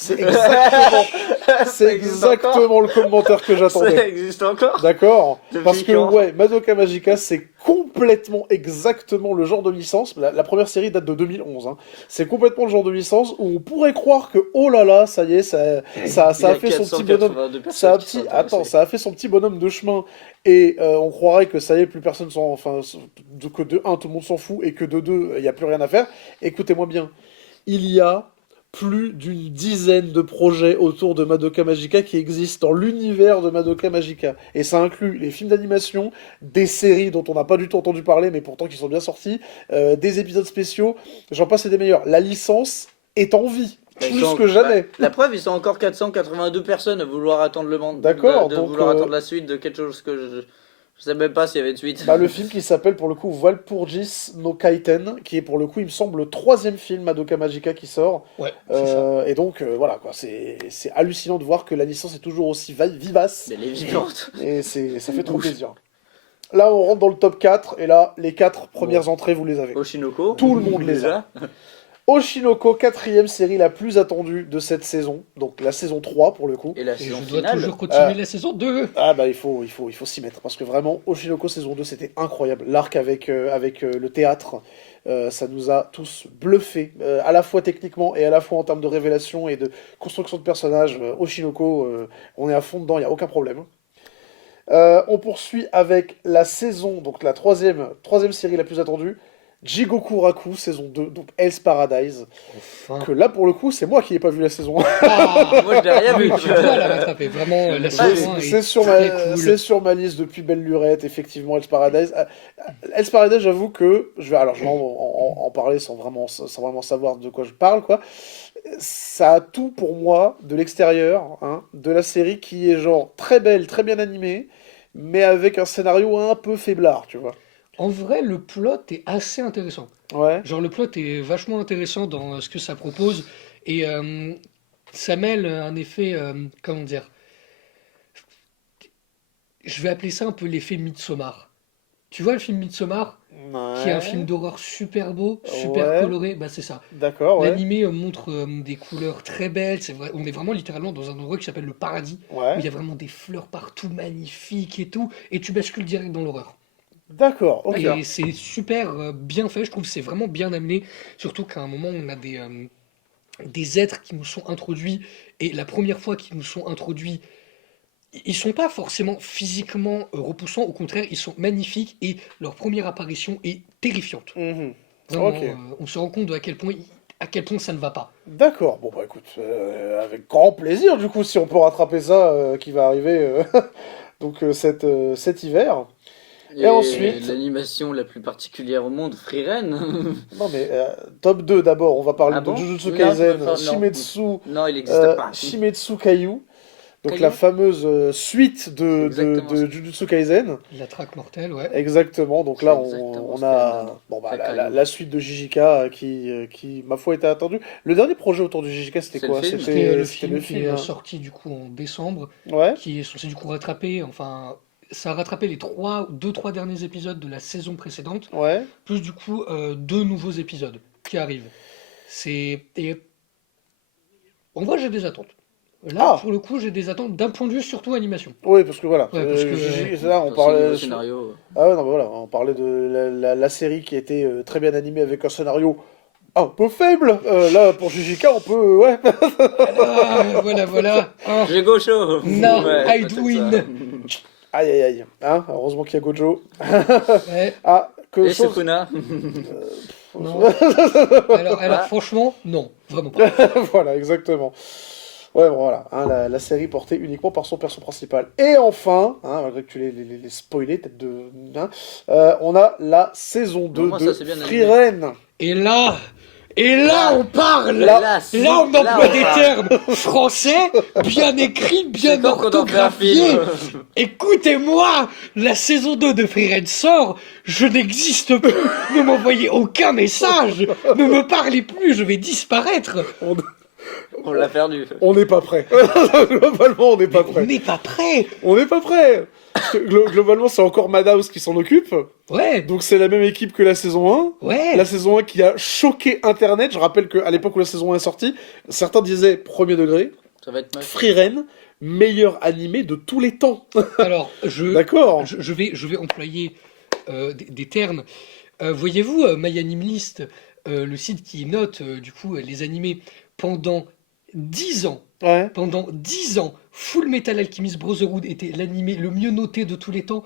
C'est exactement le commentaire que Ça j'attendais. existe encore? D'accord? Depuis Parce que, quand? ouais, Madoka Magica, c'est complètement exactement le genre de licence. La première série date de 2011. Hein. C'est complètement le genre de licence où on pourrait croire que, oh là là, ça y est, ça Il y a a fait son petit bonhomme. 482 personnes qui sont intéressées. Ça a fait son petit bonhomme de chemin et on croirait que ça y est, plus personne s'en. Enfin, que de un, tout le monde s'en fout et que de deux, il n'y a plus rien à faire. Écoutez-moi bien. Il y a plus d'une dizaine de projets autour de Madoka Magica qui existent dans l'univers de Madoka Magica. Et ça inclut les films d'animation, des séries dont on n'a pas du tout entendu parler, mais pourtant qui sont bien sorties, des épisodes spéciaux, j'en passe et des meilleurs. La licence est en vie, plus que jamais. La preuve, ils sont encore 482 personnes à vouloir attendre le monde. D'accord, de donc, vouloir attendre la suite de quelque chose que je sais même pas s'il y avait de suite. Bah, le film qui s'appelle pour le coup Walpurgis no Kaiten, qui est pour le coup, il me semble, le troisième film Madoka Magica qui sort. Ouais, c'est ça. Et donc, voilà, quoi, c'est hallucinant de voir que la licence est toujours aussi vivace. Mais les vivantes. Et ça fait trop plaisir. Là, on rentre dans le top 4, et là, les 4 premières entrées, vous les avez. Oshinoko. Tout le monde les a. Déjà. Oshinoko, quatrième série la plus attendue de cette saison, donc la saison 3 pour le coup. Et la Et saison je dois finale. toujours continuer la saison 2. Ah bah il faut s'y mettre, parce que vraiment, Oshinoko saison 2, c'était incroyable. L'arc avec le théâtre, ça nous a tous bluffés, à la fois techniquement et à la fois en termes de révélation et de construction de personnages. Oshinoko, on est à fond dedans, il n'y a aucun problème. On poursuit avec la saison, donc la troisième série la plus attendue, Jigoku Raku, saison 2, donc Hell's Paradise. Enfin. Que là, pour le coup, c'est moi qui n'ai pas vu la saison 1. Ah, Moi, je l'ai rien vu. tu dois la rattraper. Vraiment, la saison 1 est C'est sur, très cool. c'est sur ma liste depuis belle lurette, effectivement, Hell's Paradise. Hell's Paradise, j'avoue que je vais en parler sans vraiment savoir de quoi je parle, quoi. Ça a tout pour moi de l'extérieur, hein, de la série qui est genre très belle, très bien animée, mais avec un scénario un peu faiblard, tu vois. En vrai, le plot est assez intéressant. Ouais. Genre, le plot est vachement intéressant dans ce que ça propose. Et ça mêle un effet, comment dire, je vais appeler ça un peu l'effet Midsommar. Tu vois le film Midsommar, qui est un film d'horreur super beau, super Ouais. coloré, bah c'est ça. D'accord, ouais. L'animé montre des couleurs très belles. On est vraiment littéralement dans un endroit qui s'appelle le paradis, où Ouais. il y a vraiment des fleurs partout, magnifiques et tout, et tu bascules direct dans l'horreur. D'accord, ok. Et c'est super bien fait, je trouve que c'est vraiment bien amené, surtout qu'à un moment on a des êtres qui nous sont introduits, et la première fois qu'ils nous sont introduits, ils sont pas forcément physiquement repoussants, au contraire ils sont magnifiques, et leur première apparition est terrifiante. Mhm. Vraiment, Ok. on se rend compte à quel point ça ne va pas. D'accord, bon bah écoute, avec grand plaisir du coup, si on peut rattraper ça qui va arriver donc cet hiver. Et ensuite- l'animation la plus particulière au monde, Frieren. Non mais top 2 d'abord, on va parler Ah de bon? Jujutsu Non, Kaisen, non. Shimetsu, Non, il n'existe pas. Shimetsu Kaiju, donc Kaiju la fameuse suite de Exactement ça. Jujutsu Kaisen. La traque mortelle, ouais. Exactement, donc là C'est exactement on ce a qu'elle donne. bon, bah, Kaiju. la suite de JJK qui ma foi était attendue. Le dernier projet autour du JJK c'était C'est quoi? le film. C'était le C'était film qui est hein. sorti du coup en décembre, Ouais, qui est censé du coup rattraper, enfin, ça a rattrapé les 2-3 derniers épisodes de la saison précédente, ouais. plus du coup 2 nouveaux épisodes qui arrivent. Et en vrai, j'ai des attentes. Là, Ah! pour le coup, j'ai des attentes d'un point de vue surtout animation. Oui, parce que voilà, Ouais, parce que- là, on C'est parlait, le scénario. ah ouais, non, mais voilà, on parlait de la série qui était très bien animée avec un scénario un peu faible. Là, pour JJK, on peut, ouais. Ah, voilà. Ah, J'ai gaucho. No, Ouais, I peut-être do win. ça. Aïe, aïe, aïe. Hein, heureusement qu'il y a Gojo. Ouais, Ah, que Et chose. Sukuna. non. Alors, franchement, non, vraiment pas. Voilà, exactement. Ouais, bon, voilà, hein, la série portée uniquement par son perso principal. Et enfin, hein, malgré que tu les spoilé, tête de... hein, on a la saison 2 moi, ça, de c'est bien animé. Frieren. Et là, Et là, on parle. Là, Là, on là, emploie on des parle. termes français, bien écrits, bien C'est quand qu'on en fait un orthographiés. film. Écoutez-moi, la saison 2 de Frieren sort, je n'existe plus. Ne m'envoyez aucun message. Ne me parlez plus, je vais disparaître. On l'a perdu. On n'est pas prêt. Globalement, on n'est pas On prêt. n'est pas prêt. On n'est pas prêt. Parce que globalement, c'est encore Madhouse qui s'en occupe. Ouais, Donc c'est la même équipe que la saison 1. ouais. La saison 1 qui a choqué Internet. Je rappelle qu'à l'époque où la saison 1 est sortie, certains disaient premier degré, Ça va être moche. Frieren, meilleur animé de tous les temps. Alors, D'accord. je vais employer des termes. Voyez-vous, MyAnimeList, le site qui note du coup les animés pendant 10 ans. Ouais. Pendant 10 ans, Full Metal Alchemist Brotherhood était l'animé le mieux noté de tous les temps.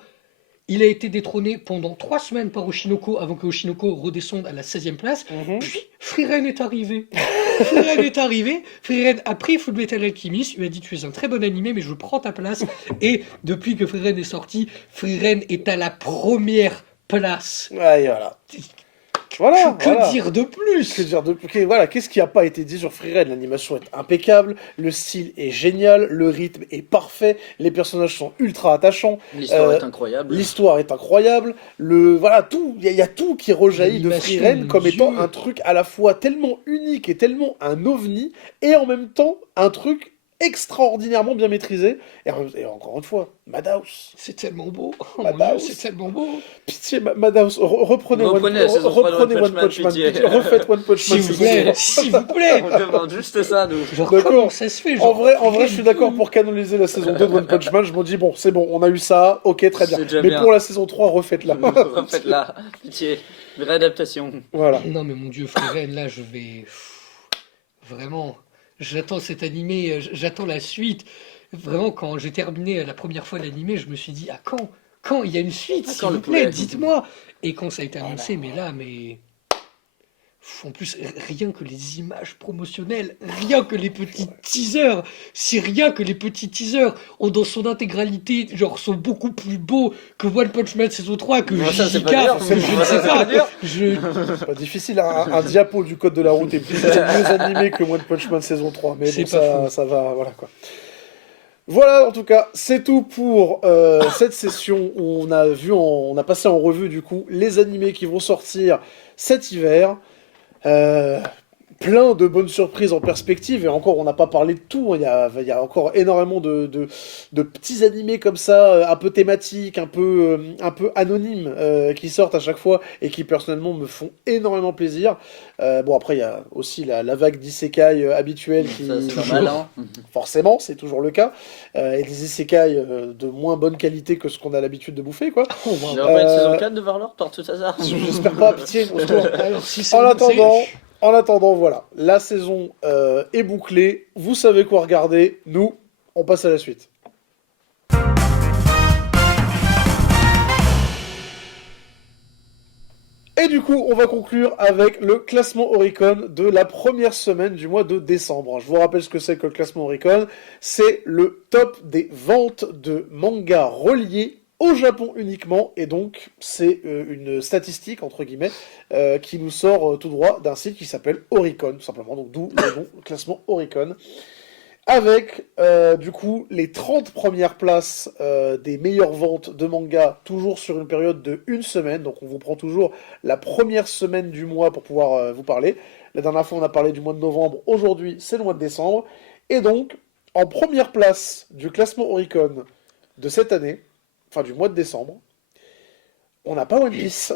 Il a été détrôné pendant 3 semaines par Oshinoko avant que Oshinoko redescende à la 16e place. Mhm. Puis Frieren est arrivé. Frieren est arrivé. Frieren a pris Full Metal Alchemist. Il lui a dit tu es un très bon animé mais je prends ta place. Et depuis que Frieren est sorti, Frieren est à la première place. Ouais, voilà. Voilà. Que voilà. dire de Que plus? dire de plus? Voilà, qu'est-ce qui n'a pas été dit sur Frieren? L'animation est impeccable, le style est génial, le rythme est parfait, les personnages sont ultra attachants, L'histoire Euh, est incroyable. l'histoire est incroyable, voilà, tout, il y a tout qui rejaillit de L'animation, Frieren mon comme étant Dieu. un truc à la fois tellement unique et tellement un ovni, et en même temps un truc extraordinairement bien maîtrisé. Et encore une fois, Madhouse. C'est tellement beau. Oh Madhouse. mon Dieu, c'est tellement beau. Pitié, Madhouse, reprenez Reprenez la saison 3 de reprenez One One Punch Punch Man, Man, pitié. pitié, refaites One Punch Man. S'il vous s'il vous plaît, s'il vous plaît. On demande juste ça, nous. Genre, D'accord. comment ça se fait? En Genre, vrai, je suis d'accord pour canoniser la saison 2 de One Punch Man. Je me dis, bon, c'est bon, on a eu ça, ok, très bien. C'est déjà Mais bien. pour la saison 3, refaites-la. Faites-la. Pitié. Une réadaptation. Voilà. Non, mais mon Dieu, Frieren, là, je vais. Vraiment. J'attends cet animé, j'attends la suite. Vraiment, quand j'ai terminé la première fois l'animé, je me suis dit, ah, quand? Quand il y a une suite, Ah, s'il quand vous le plaît, poulet. dites-moi. Et quand ça a été annoncé, mais là, mais. En plus, rien que les images promotionnelles, rien que les petits teasers, c'est rien que les petits teasers ont dans son intégralité, genre, sont beaucoup plus beaux que One Punch Man saison 3, que Bon, ça, c'est JJK, pas dur. que je ne Ça, sais c'est pas. pas dur. Je... Pas difficile, un diapo du code de la route est mieux animé que One Punch Man saison 3. Mais C'est bon, pas faux. ça va, voilà quoi. Voilà, en tout cas, c'est tout pour cette session où on a passé en revue du coup les animés qui vont sortir cet hiver. Plein de bonnes surprises en perspective, et encore, on n'a pas parlé de tout. Il y a encore énormément de petits animés comme ça, un peu thématiques, un peu anonymes, qui sortent à chaque fois et qui personnellement me font énormément plaisir. Bon, après, il y a aussi la vague d'isekai habituelle qui, Ça, c'est normal, hein. forcément, c'est toujours le cas, et des isekai de moins bonne qualité que ce qu'on a l'habitude de bouffer, quoi. Oh, Il wow. n'y aura pas une saison 4 de Warlord par tout hasard? J'espère pas, pitié, au secours. Alors, si c'est En annoncé, attendant, voilà, la saison est bouclée, vous savez quoi regarder, nous, on passe à la suite. Et du coup, on va conclure avec le classement Oricon de la première semaine du mois de décembre. Je vous rappelle ce que c'est que le classement Oricon. C'est le top des ventes de mangas reliés au Japon uniquement. Et donc, c'est une statistique, entre guillemets, qui nous sort tout droit d'un site qui s'appelle Oricon, tout simplement. Donc, d'où le nom, classement Oricon. Avec, du coup, les 30 premières places des meilleures ventes de manga, toujours sur une période de 1 semaine. Donc, on vous prend toujours la première semaine du mois pour pouvoir vous parler. La dernière fois, on a parlé du mois de novembre. Aujourd'hui, c'est le mois de décembre. Et donc, en première place du classement Oricon de cette année, enfin du mois de décembre, on n'a pas One Piece.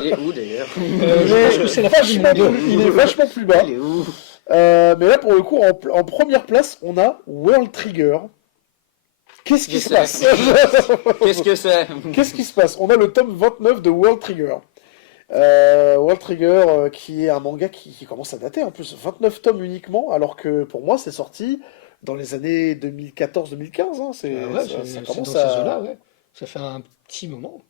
Il est où d'ailleurs? je pense que c'est la fin du monde. Il est vachement plus bas. Il est où? Mais là, pour le coup, en première place, on a World Trigger. Qu'est-ce qui se passe? Qu'est-ce que c'est? Qu'est-ce qui se passe? On a le tome 29 de World Trigger. World Trigger, qui est un manga qui commence à dater, en plus, 29 tomes uniquement, alors que pour moi, c'est sorti dans les années 2014-2015. Hein. Ah ouais, Ça c'est commence dans à... ces eaux-là, ouais. Ça fait un petit moment.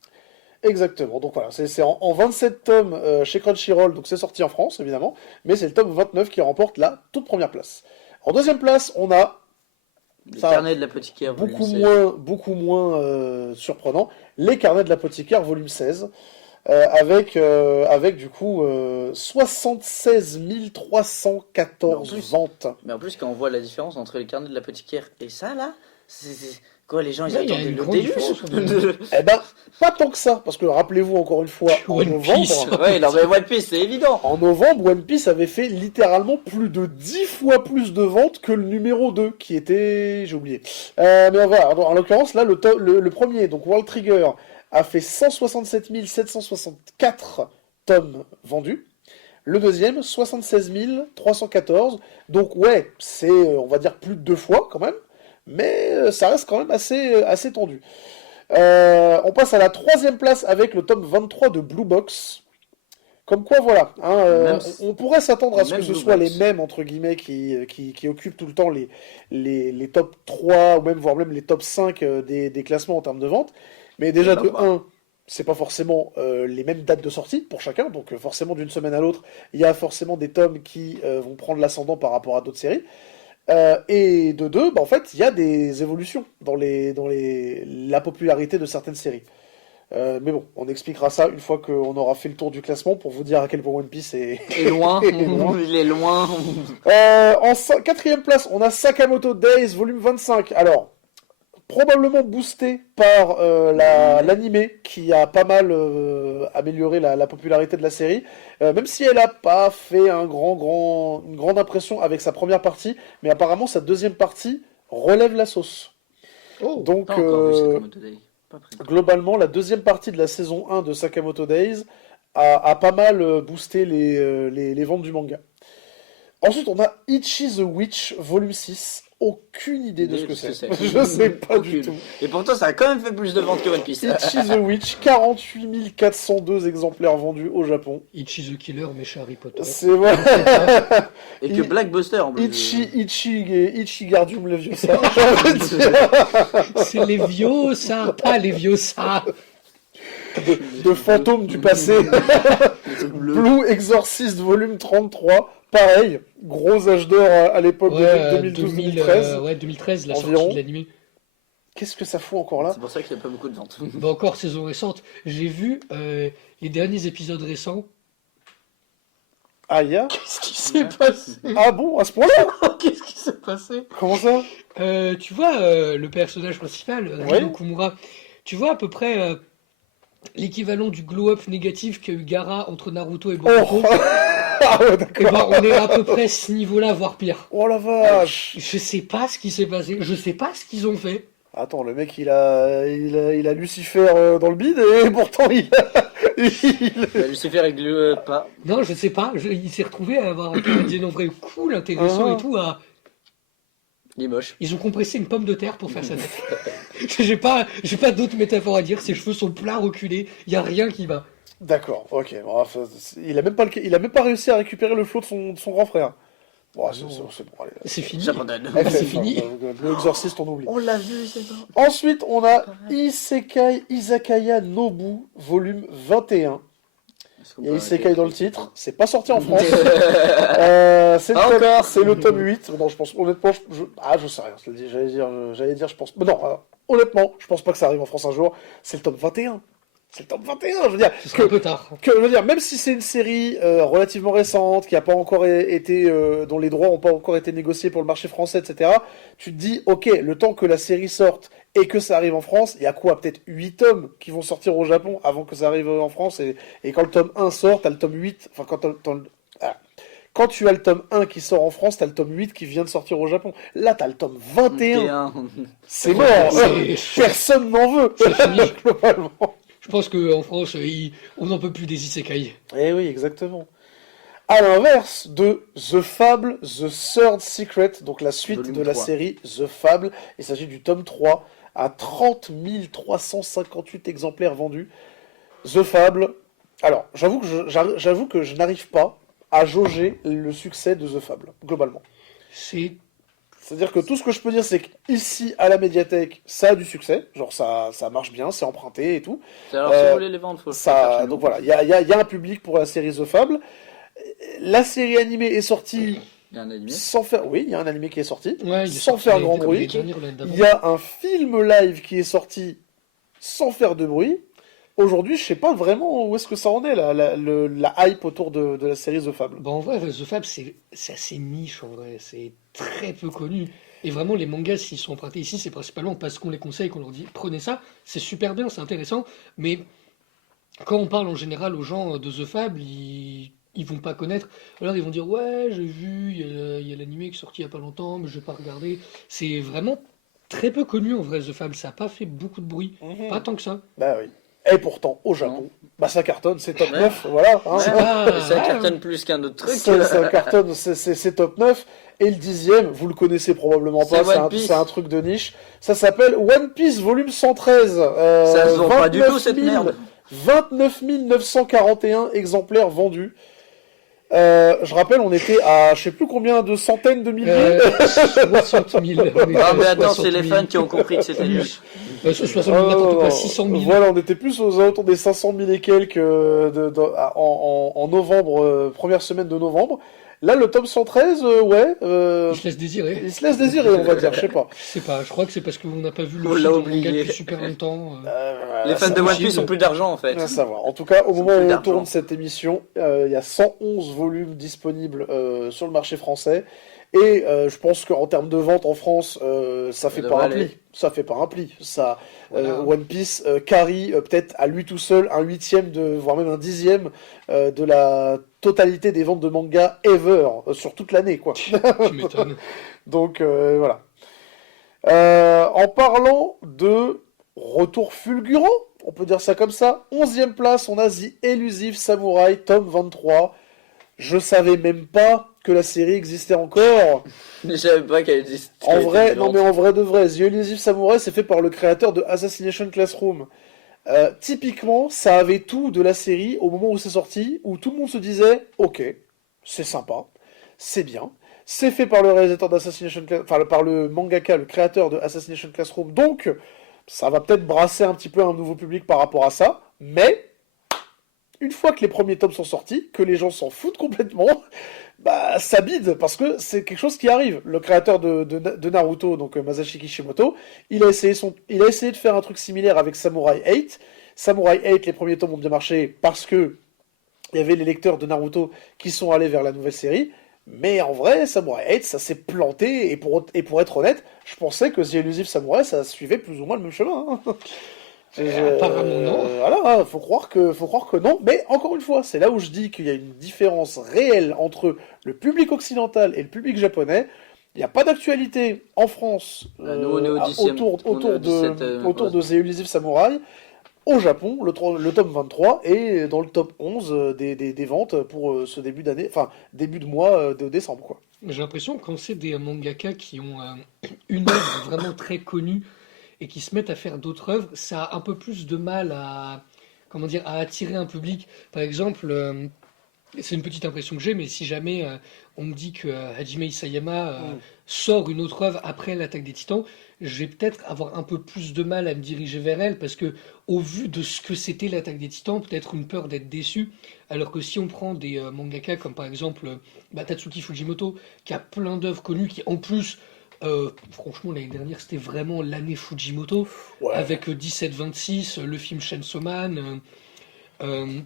Exactement, donc voilà, c'est en 27 tomes chez Crunchyroll, donc c'est sorti en France évidemment, mais c'est le tome 29 qui remporte la toute première place. En deuxième place, on a, Les ça, carnets de l'apothicaire. volume 16. beaucoup moins surprenant, Les Carnets de l'apothicaire volume 16. avec du coup 76 314 En plus. ventes. Mais en plus, quand on voit la différence entre les carnets de l'apothicaire et ça, là, quoi, les gens, ils Ouais, il y a attendaient une le grande déluge. différence, ouais. Eh ben, pas tant que ça, parce que rappelez-vous encore une fois, en One Piece. novembre, Ouais, non, mais One Piece, c'est évident. en novembre, One Piece avait fait littéralement plus de 10 fois plus de ventes que le numéro 2, qui était... j'ai oublié. Mais voilà, en l'occurrence, là, le premier, donc World Trigger, a fait 167 764 tomes vendus. Le deuxième, 76 314. Donc ouais, c'est, on va dire, plus de 2 fois quand même, mais ça reste quand même assez tendu. On passe à la troisième place avec le tome 23 de Blue Box. Comme quoi, voilà, hein, Même on pourrait s'attendre à ce que même ce Blue soit Box. les mêmes, entre guillemets, qui occupent tout le temps les top 3, ou même, voire même les top 5 des classements en termes de vente. Mais déjà, Bah, de bah. 1, c'est pas forcément les mêmes dates de sortie pour chacun, donc forcément d'une semaine à l'autre, il y a forcément des tomes qui vont prendre l'ascendant par rapport à d'autres séries. Et de 2, bah, en fait, il y a des évolutions dans la popularité de certaines séries. Mais bon, on expliquera ça une fois qu'on aura fait le tour du classement pour vous dire à quel point One Piece est... Et loin, est loin. il est loin. En quatrième place, on a Sakamoto Days, volume 25. Alors, probablement boosté par l'animé qui a pas mal amélioré la popularité de la série, même si elle n'a pas fait une grande impression avec sa première partie, mais apparemment sa deuxième partie relève la sauce. Oh, Donc, Pas encore vu Sakamoto Days. Pas pris. globalement, la deuxième partie de la saison 1 de Sakamoto Days a pas mal boosté les ventes du manga. Ensuite, on a Ichi the Witch, volume 6. Aucune idée de ce que c'est. Je sais pas du Aucune. tout. Et pourtant, ça a quand même fait plus de ventes que One Piece. Ichi the Witch, 48 402 exemplaires vendus au Japon. Ichi the Killer, méchant Harry Potter. C'est voilà. Et que Blackbuster en plus. Ichigardium Leviosa. j'ai envie de dire. C'est les vieux, ça, pas les vieux, ça. De fantômes du passé. Blue Exorcist volume 33. Pareil, gros âge d'or à l'époque de 2012-2013. Ouais, 2013, la environ. sortie de l'animé. Qu'est-ce que ça fout encore là? C'est pour ça qu'il n'y a pas beaucoup de ventes. Bah encore saison récente. J'ai vu les derniers épisodes récents. Aïe. Qu'est-ce qui s'est passé? Ah bon, à ce point-là? Qu'est-ce qui s'est passé? Comment ça? Tu vois le personnage principal, Ouais. Ryo Kumura. Tu vois à peu près l'équivalent du glow-up négatif qu'a eu Gaara entre Naruto et Boruto. Oh. Ah ouais, Et d'accord. ben on est à peu près ce niveau-là, voire pire. Oh la vache. Je sais pas ce qui s'est passé, je sais pas ce qu'ils ont fait. Attends, le mec il a Lucifer dans le bide et pourtant Bah, Lucifer règle pas. Non, je sais pas, il s'est retrouvé à avoir un comédien en vrai cool, intéressant et tout. Il est moche. Ils ont compressé une pomme de terre pour faire sa tête. j'ai pas d'autres métaphores à dire, ses cheveux sont plats, reculés, y a rien qui va. D'accord, ok. Bon, enfin, il a même pas réussi à récupérer le flot de son grand frère. Bon, c'est bon, allez. C'est fini. J'abandonne. C'est fini. Le exorciste, on oublie. On l'a vu, c'est bon. Ensuite, on a Isekai Izakaya Nobu, volume 21. Il y a Isekai dans le titre. C'est pas sorti en France. C'est Pas le, encore. c'est le tome 8. Non, je pense, honnêtement, je sais rien. J'allais dire, je pense. Mais non, honnêtement, je pense pas que ça arrive en France un jour. C'est le tome 21. C'est le tome 21, je veux dire. Ce sera un peu tard. Je veux dire, même si c'est une série relativement récente, qui a pas encore été, dont les droits n'ont pas encore été négociés pour le marché français, etc., tu te dis, ok, le temps que la série sorte et que ça arrive en France, il y a quoi, peut-être 8 tomes qui vont sortir au Japon avant que ça arrive en France, et quand le tome 1 sort, t'as le tome 8, enfin, quand tu as le tome 1 qui sort en France, t'as le tome 8 qui vient de sortir au Japon. Là, t'as le tome 21. C'est mort. Personne n'en veut. C'est fini. Globalement. Je pense qu'en France, on n'en peut plus des isekai. Eh oui, exactement. À l'inverse de The Fable, The Third Secret, donc la suite Volume de la 3. série The Fable, il s'agit du tome 3, à 30 358 exemplaires vendus. The Fable, alors j'avoue que je n'arrive pas à jauger le succès de The Fable, globalement. C'est-à-dire que tout ce que je peux dire, c'est qu'ici, à la médiathèque, ça a du succès. Genre, ça marche bien, c'est emprunté et tout. Alors, si vous voulez les vendre, faut Ça, donc voilà, il y a un public pour la série The Fable. La série animée est sortie Il y a un animé. sans faire... Oui, il y a un animé qui est sorti, Ouais, il est sans sorti faire l'année grand bruit. dernière ou l'année d'avant. Il y a un film live qui est sorti sans faire de bruit. aujourd'hui, je sais pas vraiment où est-ce que ça en est, la hype autour de la série The Fable. Bah, en vrai, The Fab, c'est assez niche, en vrai. C'est très peu connu. Et vraiment, les mangas, s'ils sont empruntés ici, c'est principalement parce qu'on les conseille, qu'on leur dit prenez ça, c'est super bien, c'est intéressant. Mais quand on parle en général aux gens de The Fable, ils vont pas connaître. Alors ils vont dire ouais, j'ai vu, il y a l'animé qui est sorti il y a pas longtemps, mais je vais pas regarder. C'est vraiment très peu connu en vrai, The Fable. Ça a pas fait beaucoup de bruit. Pas Mhm. tant que ça. Bah oui. Et pourtant, au Non. Japon, bah ça cartonne, c'est top Ouais. 9, voilà. Hein. Ouais, pas- mais ça ouais. cartonne plus qu'un autre truc. Ça cartonne, c'est top 9. Et le 10e, vous le connaissez probablement C'est pas, One Piece. c'est un truc de niche. Ça s'appelle One Piece volume 113. Ça se vend pas du tout, cette 000 merde. 29 941 exemplaires vendus. Je rappelle, on était à je sais plus combien de centaines de milliers. 60 000. On est Ah, à mais attends, 60 c'est les 000. fans qui ont compris que c'était nul. 60 000, n'importe quoi, 600 000. Voilà, on était plus aux alentours des 500 000 et quelques en novembre, première semaine de novembre. Là, le tome 113, ouais, Il se laisse désirer. il se laisse désirer, on va dire, je sais pas. Je sais pas, je crois que c'est parce qu'on n'a pas vu le On film l'a de manga oublié. depuis super longtemps. Les fans de One Piece ont plus d'argent en fait. À savoir. En tout cas, au Ils ont moment plus où on d'argent. tourne cette émission, il y a 111 volumes disponibles sur le marché français. Et je pense qu'en termes de vente en France, ça fait pas devrait un aller. pli. Ça fait pas un pli. Ça, Voilà. One Piece carry peut-être à lui tout seul un huitième, voire même un dixième de la totalité des ventes de manga ever sur toute l'année, quoi. Tu m'étonnes. Donc voilà. En parlant de retour fulgurant, on peut dire ça comme ça, 11e place, on a The Elusive Samurai, tome 23. Je savais même pas que la série existait encore. Je savais pas qu'elle existait. En vrai, non mais en vrai de vrai, The Elusive Samurai, c'est fait par le créateur de Assassination Classroom. Typiquement, ça avait tout de la série au moment où c'est sorti, où tout le monde se disait, ok, c'est sympa, c'est bien, c'est fait par le réalisateur d'Assassination Classroom, enfin par le mangaka, le créateur de Assassination Classroom, donc ça va peut-être brasser un petit peu un nouveau public par rapport à ça, mais une fois que les premiers tomes sont sortis, que les gens s'en foutent complètement, bah ça bide, parce que c'est quelque chose qui arrive. Le créateur de Naruto, donc Masashi Kishimoto, il a essayé de faire un truc similaire avec Samurai 8. Samurai 8, les premiers tomes ont bien marché parce que il y avait les lecteurs de Naruto qui sont allés vers la nouvelle série. Mais en vrai, Samurai 8, ça s'est planté, et pour être honnête, je pensais que The Elusive Samurai, ça suivait plus ou moins le même chemin. Hein. Apparemment non. Voilà, faut croire que non. Mais encore une fois, c'est là où je dis qu'il y a une différence réelle entre le public occidental et le public japonais. Il n'y a pas d'actualité en France Nous, on est au 10e. autour On est au 17, de The Elusive Samurai. Au Japon, le tome 23 est dans le top 11 des ventes pour ce début d'année, enfin début de mois de décembre, quoi. J'ai l'impression que quand c'est des mangaka qui ont une œuvre vraiment très connue et qui se mettent à faire d'autres œuvres, ça a un peu plus de mal à, comment dire, à attirer un public. Par exemple, c'est une petite impression que j'ai, mais si jamais on me dit que Hajime Isayama sort une autre œuvre après l'Attaque des Titans, je vais peut-être avoir un peu plus de mal à me diriger vers elle, parce que au vu de ce que c'était l'Attaque des Titans, peut-être une peur d'être déçu. Alors que si on prend des mangaka comme par exemple Tatsuki Fujimoto, qui a plein d'œuvres connues, qui en plus, franchement l'année dernière c'était vraiment l'année Fujimoto, Ouais. avec 1726, le film Chainsaw Man. euh,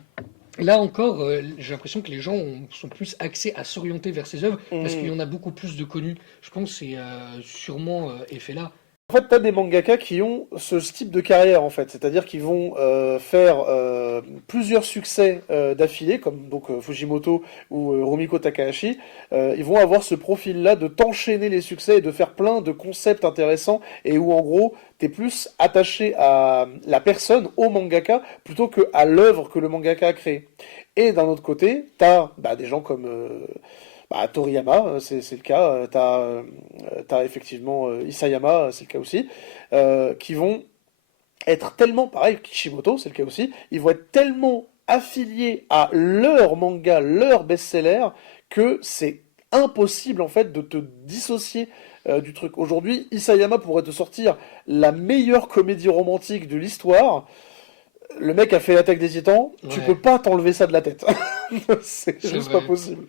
Là encore, j'ai l'impression que les gens sont plus axés à s'orienter vers ces œuvres parce qu'il y en a beaucoup plus de connus. Je pense que c'est sûrement effet là. En fait, t'as des mangaka qui ont ce type de carrière, en fait. C'est-à-dire qu'ils vont faire plusieurs succès d'affilée, comme donc Fujimoto ou Rumiko Takahashi. Ils vont avoir ce profil-là de t'enchaîner les succès et de faire plein de concepts intéressants et où, en gros, t'es plus attaché à la personne, au mangaka, plutôt qu'à l'œuvre que le mangaka a créée. Et d'un autre côté, t'as des gens comme... Toriyama, c'est le cas. T'as effectivement Isayama, c'est le cas aussi, qui vont être tellement, pareil, Kishimoto, c'est le cas aussi, ils vont être tellement affiliés à leur manga, leur best-seller, que c'est impossible en fait de te dissocier du truc. Aujourd'hui, Isayama pourrait te sortir la meilleure comédie romantique de l'histoire. Le mec a fait l'Attaque des Titans, tu Ouais. peux pas t'enlever ça de la tête. C'est C'est juste vrai. pas possible.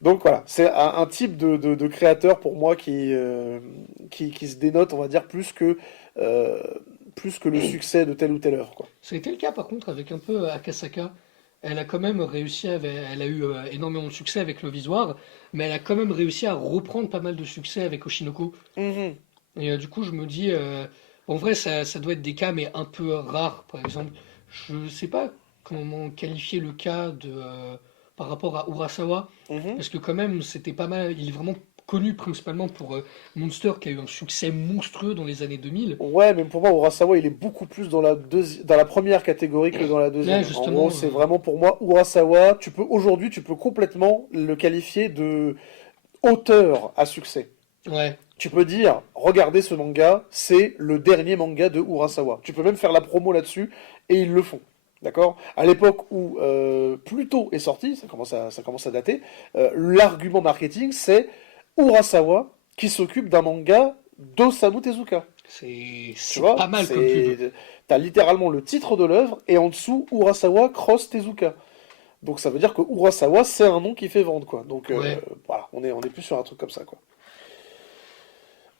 Donc voilà, c'est un type de créateur pour moi qui se dénote, on va dire, plus que le succès de telle ou telle œuvre, quoi. Ça a été le cas par contre avec un peu Akasaka. Elle a quand même réussi, elle a eu énormément de succès avec le War, mais elle a quand même réussi à reprendre pas mal de succès avec Oshinoko. Mhm. Et du coup, je me dis, en vrai, ça doit être des cas, mais un peu rares. Par exemple, je sais pas comment qualifier le cas par rapport à Urasawa, Mhm. parce que quand même, c'était pas mal. Il est vraiment connu principalement pour Monster, qui a eu un succès monstrueux dans les années 2000. Ouais, mais pour moi, Urasawa, il est beaucoup plus dans dans la première catégorie que dans la deuxième. Ouais, En justement, gros, c'est vraiment pour moi, Urasawa, aujourd'hui, tu peux complètement le qualifier de auteur à succès. Ouais, Tu peux dire, regardez ce manga, c'est le dernier manga de Urasawa. Tu peux même faire la promo là-dessus, et ils le font. D'accord? À l'époque où Pluto est sorti, ça commence à dater, l'argument marketing, c'est Urasawa qui s'occupe d'un manga d'Osamu Tezuka. c'est Tu vois? pas mal comme pub. T'as littéralement le titre de l'œuvre, et en dessous, Urasawa cross Tezuka. Donc ça veut dire que Urasawa, c'est un nom qui fait vendre, quoi. Donc Ouais. voilà, on est plus sur un truc comme ça, quoi.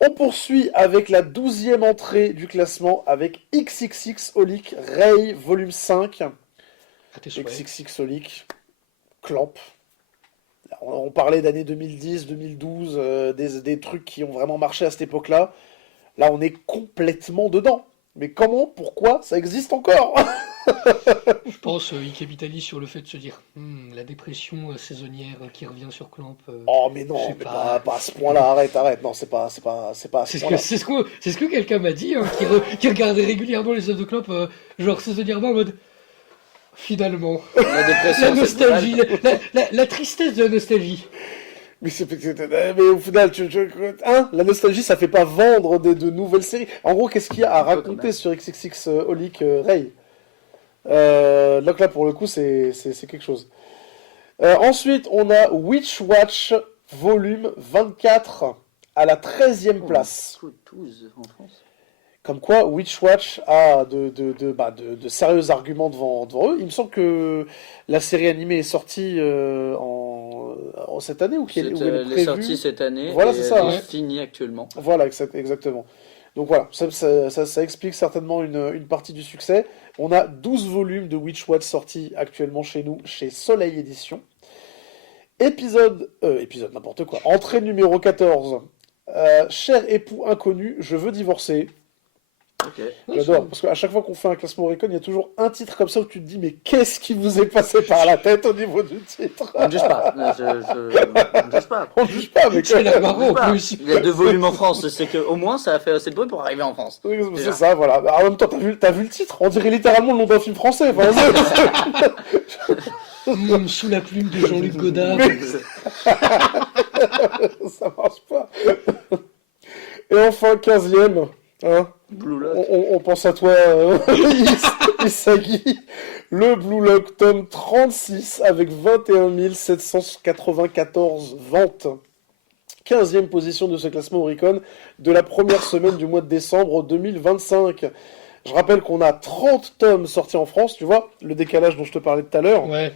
On poursuit avec la 12e entrée du classement avec XXX Holic Ray volume 5. À tes souhaits. XXX Holic, Clamp. On parlait d'années 2010, 2012, des trucs qui ont vraiment marché à cette époque-là. Là, on est complètement dedans. Mais comment, pourquoi ça existe encore? Je pense, il capitalise sur le fait de se dire la dépression saisonnière qui revient sur Clamp. Oh, mais non, Je sais mais pas. pas à ce point-là, arrête. Non, c'est pas à ce point-là. C'est ce que quelqu'un m'a dit, qui regardait régulièrement les œuvres de Clamp, genre saisonnièrement en mode. Finalement, La la dépression, c'est nostalgie, mal. la tristesse de la nostalgie. Mais au final, la nostalgie, ça fait pas vendre de nouvelles séries. En gros, qu'est-ce qu'il y a à Un peu, quand raconter même. sur XXX Holic Ray? Donc là, pour le coup, c'est quelque chose. Ensuite, on a Witch Watch, volume 24, à la 13e place. 12 en France. Comme quoi, Witch Watch a de sérieux arguments devant eux. Il me semble que la série animée est sortie en cette année, ou Elle est est prévue. sortie cette année Voilà, et c'est elle ça, est ouais. finie actuellement. Voilà, exactement. Donc voilà, ça explique certainement une partie du succès. On a 12 volumes de Witch Watch sortis actuellement chez nous, chez Soleil Édition. Épisode n'importe quoi. Entrée numéro 14. Cher époux inconnu, je veux divorcer. Ok. J'adore, parce qu'à chaque fois qu'on fait un classement Oricon, il y a toujours un titre comme ça où tu te dis, mais qu'est-ce qui vous est passé par la tête au niveau du titre? On ne juge pas. On ne juge pas. On ne juge pas, mais C'est la On marrant juge en pas. plus. Il y a 2 volumes en France, c'est que au moins ça a fait assez de bruit pour arriver en France. Oui, c'est Déjà. ça, voilà. En même temps, t'as vu le titre? On dirait littéralement le nom d'un film français. Enfin, Sous la plume de Jean-Luc Godard. ça marche pas. Et enfin, 15e. Hein, Blue Lock. on pense à toi, Isagi. Le Blue Lock, tome 36, avec 21 794 ventes. 15e position de ce classement Oricon de la première semaine du mois de décembre 2025. Je rappelle qu'on a 30 tomes sortis en France, tu vois, le décalage dont je te parlais tout à l'heure. Ouais.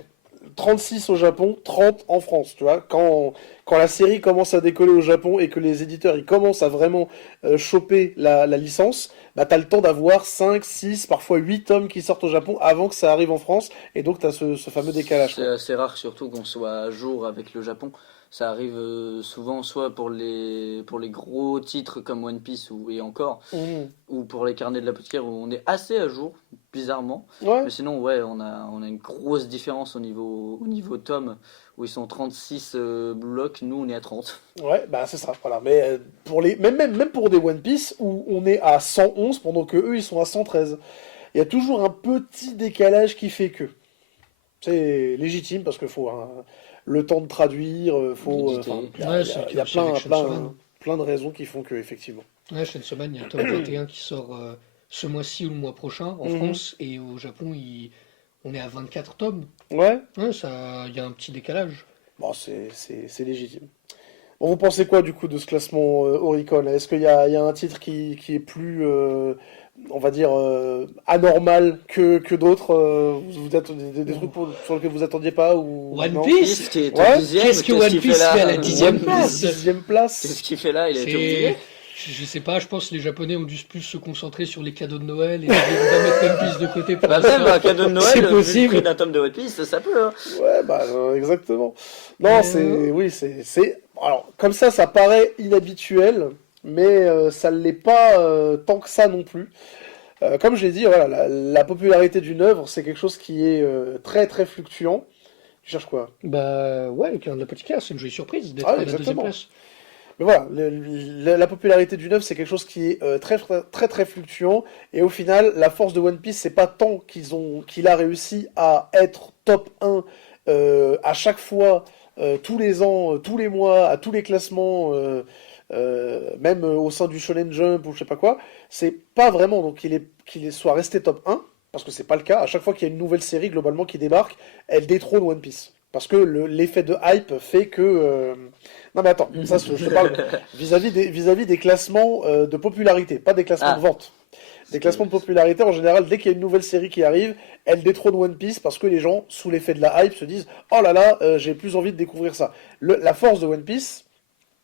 36 au Japon, 30 en France, tu vois. Quand la série commence à décoller au Japon et que les éditeurs ils commencent à vraiment choper la licence, bah t'as le temps d'avoir 5, 6, parfois 8 tomes qui sortent au Japon avant que ça arrive en France, et donc t'as ce fameux décalage, C'est quoi. assez rare surtout qu'on soit à jour avec le Japon. Ça arrive souvent soit pour les gros titres comme One Piece et encore, Mhm. ou pour les carnets de l'apothicaire où on est assez à jour, bizarrement. Ouais. Mais sinon, ouais, on a une grosse différence au niveau tome, où ils sont 36 Blue Lock, nous on est à 30. Ouais, bah c'est ça, voilà. Mais même pour des One Piece où on est à 111 pendant que eux ils sont à 113. Il y a toujours un petit décalage qui fait que. C'est légitime parce qu'il faut le temps de traduire, faut. L'éditer. Ouais, c'est Il y a aussi avec Shinsoman. plein de raisons qui font que, effectivement. Ouais, Shinsoman, il y a un tome 21 qui sort ce mois-ci ou le mois prochain en Mhm. France, et au Japon, on est à 24 tomes. Ouais, Ouais, il y a un petit décalage. bon, c'est légitime. Bon, vous pensez quoi du coup de ce classement Oricon? Est-ce qu'il y a un titre qui est plus, on va dire, anormal que d'autres? Vous êtes des trucs sur lesquels vous attendiez pas, ou One non? Piece. Qui est Ouais. au 10e, Qu'est-ce que One qu'il Piece là fait à la One 10e Piece, place? 10e place. Qu'est-ce qu'il fait là? Il a été C'est, oublié. Je sais pas, je pense que les Japonais ont dû plus se concentrer sur les cadeaux de Noël et on va mettre One Piece de côté pour Bah l'instant. même un cadeau de Noël, C'est vu le possible. prix d'un tome de One Piece, ça peut. Hein. Ouais, bah, exactement. Non, alors, comme ça paraît inhabituel, mais ça ne l'est pas tant que ça non plus. Comme je l'ai dit, voilà, la popularité d'une œuvre, c'est quelque chose qui est très très fluctuant. Tu cherches quoi? Bah ouais, avec un apothicaire, c'est une jolie surprise d'être Ah, à la deuxième exactement. place. Mais voilà, la popularité d'une œuvre, c'est quelque chose qui est très, très très très fluctuant. Et au final, la force de One Piece, c'est pas tant qu'il a réussi à être top 1 à chaque fois, tous les ans, tous les mois, à tous les classements, même au sein du Shonen Jump ou je sais pas quoi. C'est pas vraiment donc soit resté top 1, parce que c'est pas le cas. À chaque fois qu'il y a une nouvelle série globalement qui débarque, elle détrône One Piece. Parce que l'effet de hype fait que... Non mais attends, ça je te parle vis-à-vis des classements de popularité, pas des classements Ah. de vente. Des classements de popularité, en général, dès qu'il y a une nouvelle série qui arrive, elle détrône One Piece parce que les gens, sous l'effet de la hype, se disent « Oh là là, j'ai plus envie de découvrir ça ». La force de One Piece,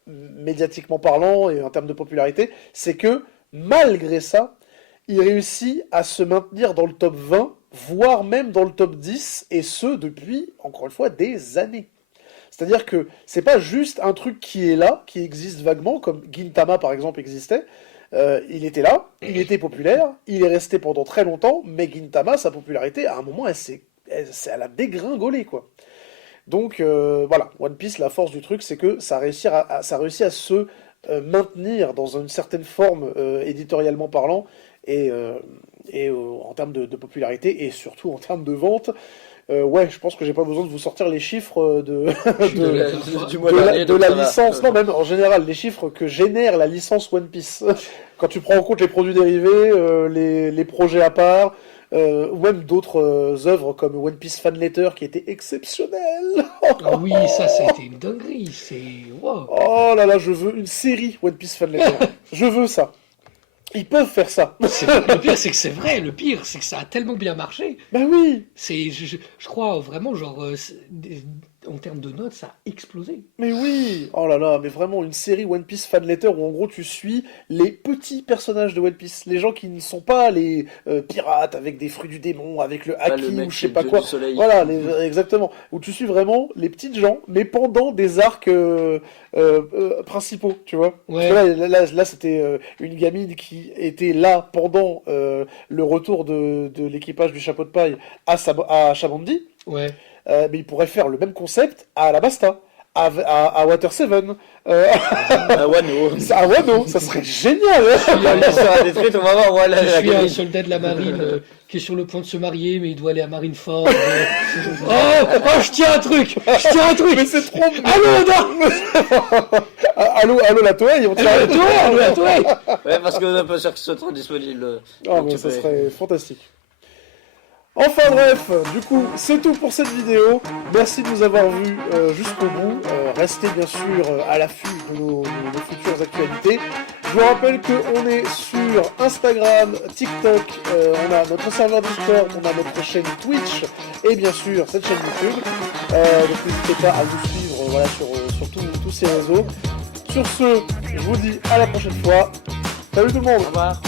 médiatiquement parlant et en termes de popularité, c'est que, malgré ça, il réussit à se maintenir dans le top 20, voire même dans le top 10, et ce, depuis, encore une fois, des années. C'est-à-dire que c'est pas juste un truc qui est là, qui existe vaguement, comme Gintama par exemple existait. Il était là, il était populaire, il est resté pendant très longtemps, mais Gintama, sa popularité, à un moment, elle a dégringolé, quoi. Donc voilà, One Piece, la force du truc, c'est que ça réussit à se maintenir dans une certaine forme éditorialement parlant et en termes de popularité et surtout en termes de vente. Ouais, je pense que j'ai pas besoin de vous sortir les chiffres Du mois dernier, de donc la ça va. licence, non même en général, les chiffres que génère la licence One Piece. Quand tu prends en compte les produits dérivés, les projets à part, ou même d'autres œuvres comme One Piece Fan Letter qui était exceptionnel. Ah oui, ça a été une dinguerie, c'est... Wow. Oh là là, je veux une série One Piece Fan Letter. Je veux ça. Ils peuvent faire ça. Le pire, c'est que c'est vrai, le pire, c'est que ça a tellement bien marché. Bah oui. Je crois vraiment, genre, en termes de notes, ça a explosé. Mais oui. Oh là là, mais vraiment une série One Piece Fan Letter où en gros tu suis les petits personnages de One Piece, les gens qui ne sont pas les pirates avec des fruits du démon, avec le Pas haki le mec ou je qui sais est le pas dieu quoi. du soleil. Voilà, exactement. Où tu suis vraiment les petites gens, mais pendant des arcs principaux, tu vois. Ouais. Parce que là, c'était une gamine qui était là pendant le retour de l'équipage du chapeau de paille à Shabandi. Ouais. Mais il pourrait faire le même concept à Alabasta, à Water 7, Ah, Wano. à Wano, ça serait génial. Il sera détruit, on va voir. Voilà, Je la suis un gamine. soldat de la marine qui est sur le point de se marier, mais il doit aller à Marineford. Oh, je tiens un truc. Mais c'est trop. Allô, non. Allô, la Toei, on tient. Toi. Ouais, parce qu'on n'est pas sûr que ce soit disponible. Ah, Donc mais tu ça peux- serait fantastique. Enfin bref, du coup, c'est tout pour cette vidéo. Merci de nous avoir vus jusqu'au bout. Restez bien sûr à l'affût de nos futures actualités. Je vous rappelle qu'on est sur Instagram, TikTok, on a notre serveur Discord, on a notre chaîne Twitch et bien sûr cette chaîne YouTube. Donc n'hésitez pas à nous suivre voilà, sur tous ces réseaux. Sur ce, je vous dis à la prochaine fois. Salut tout le monde. Au revoir.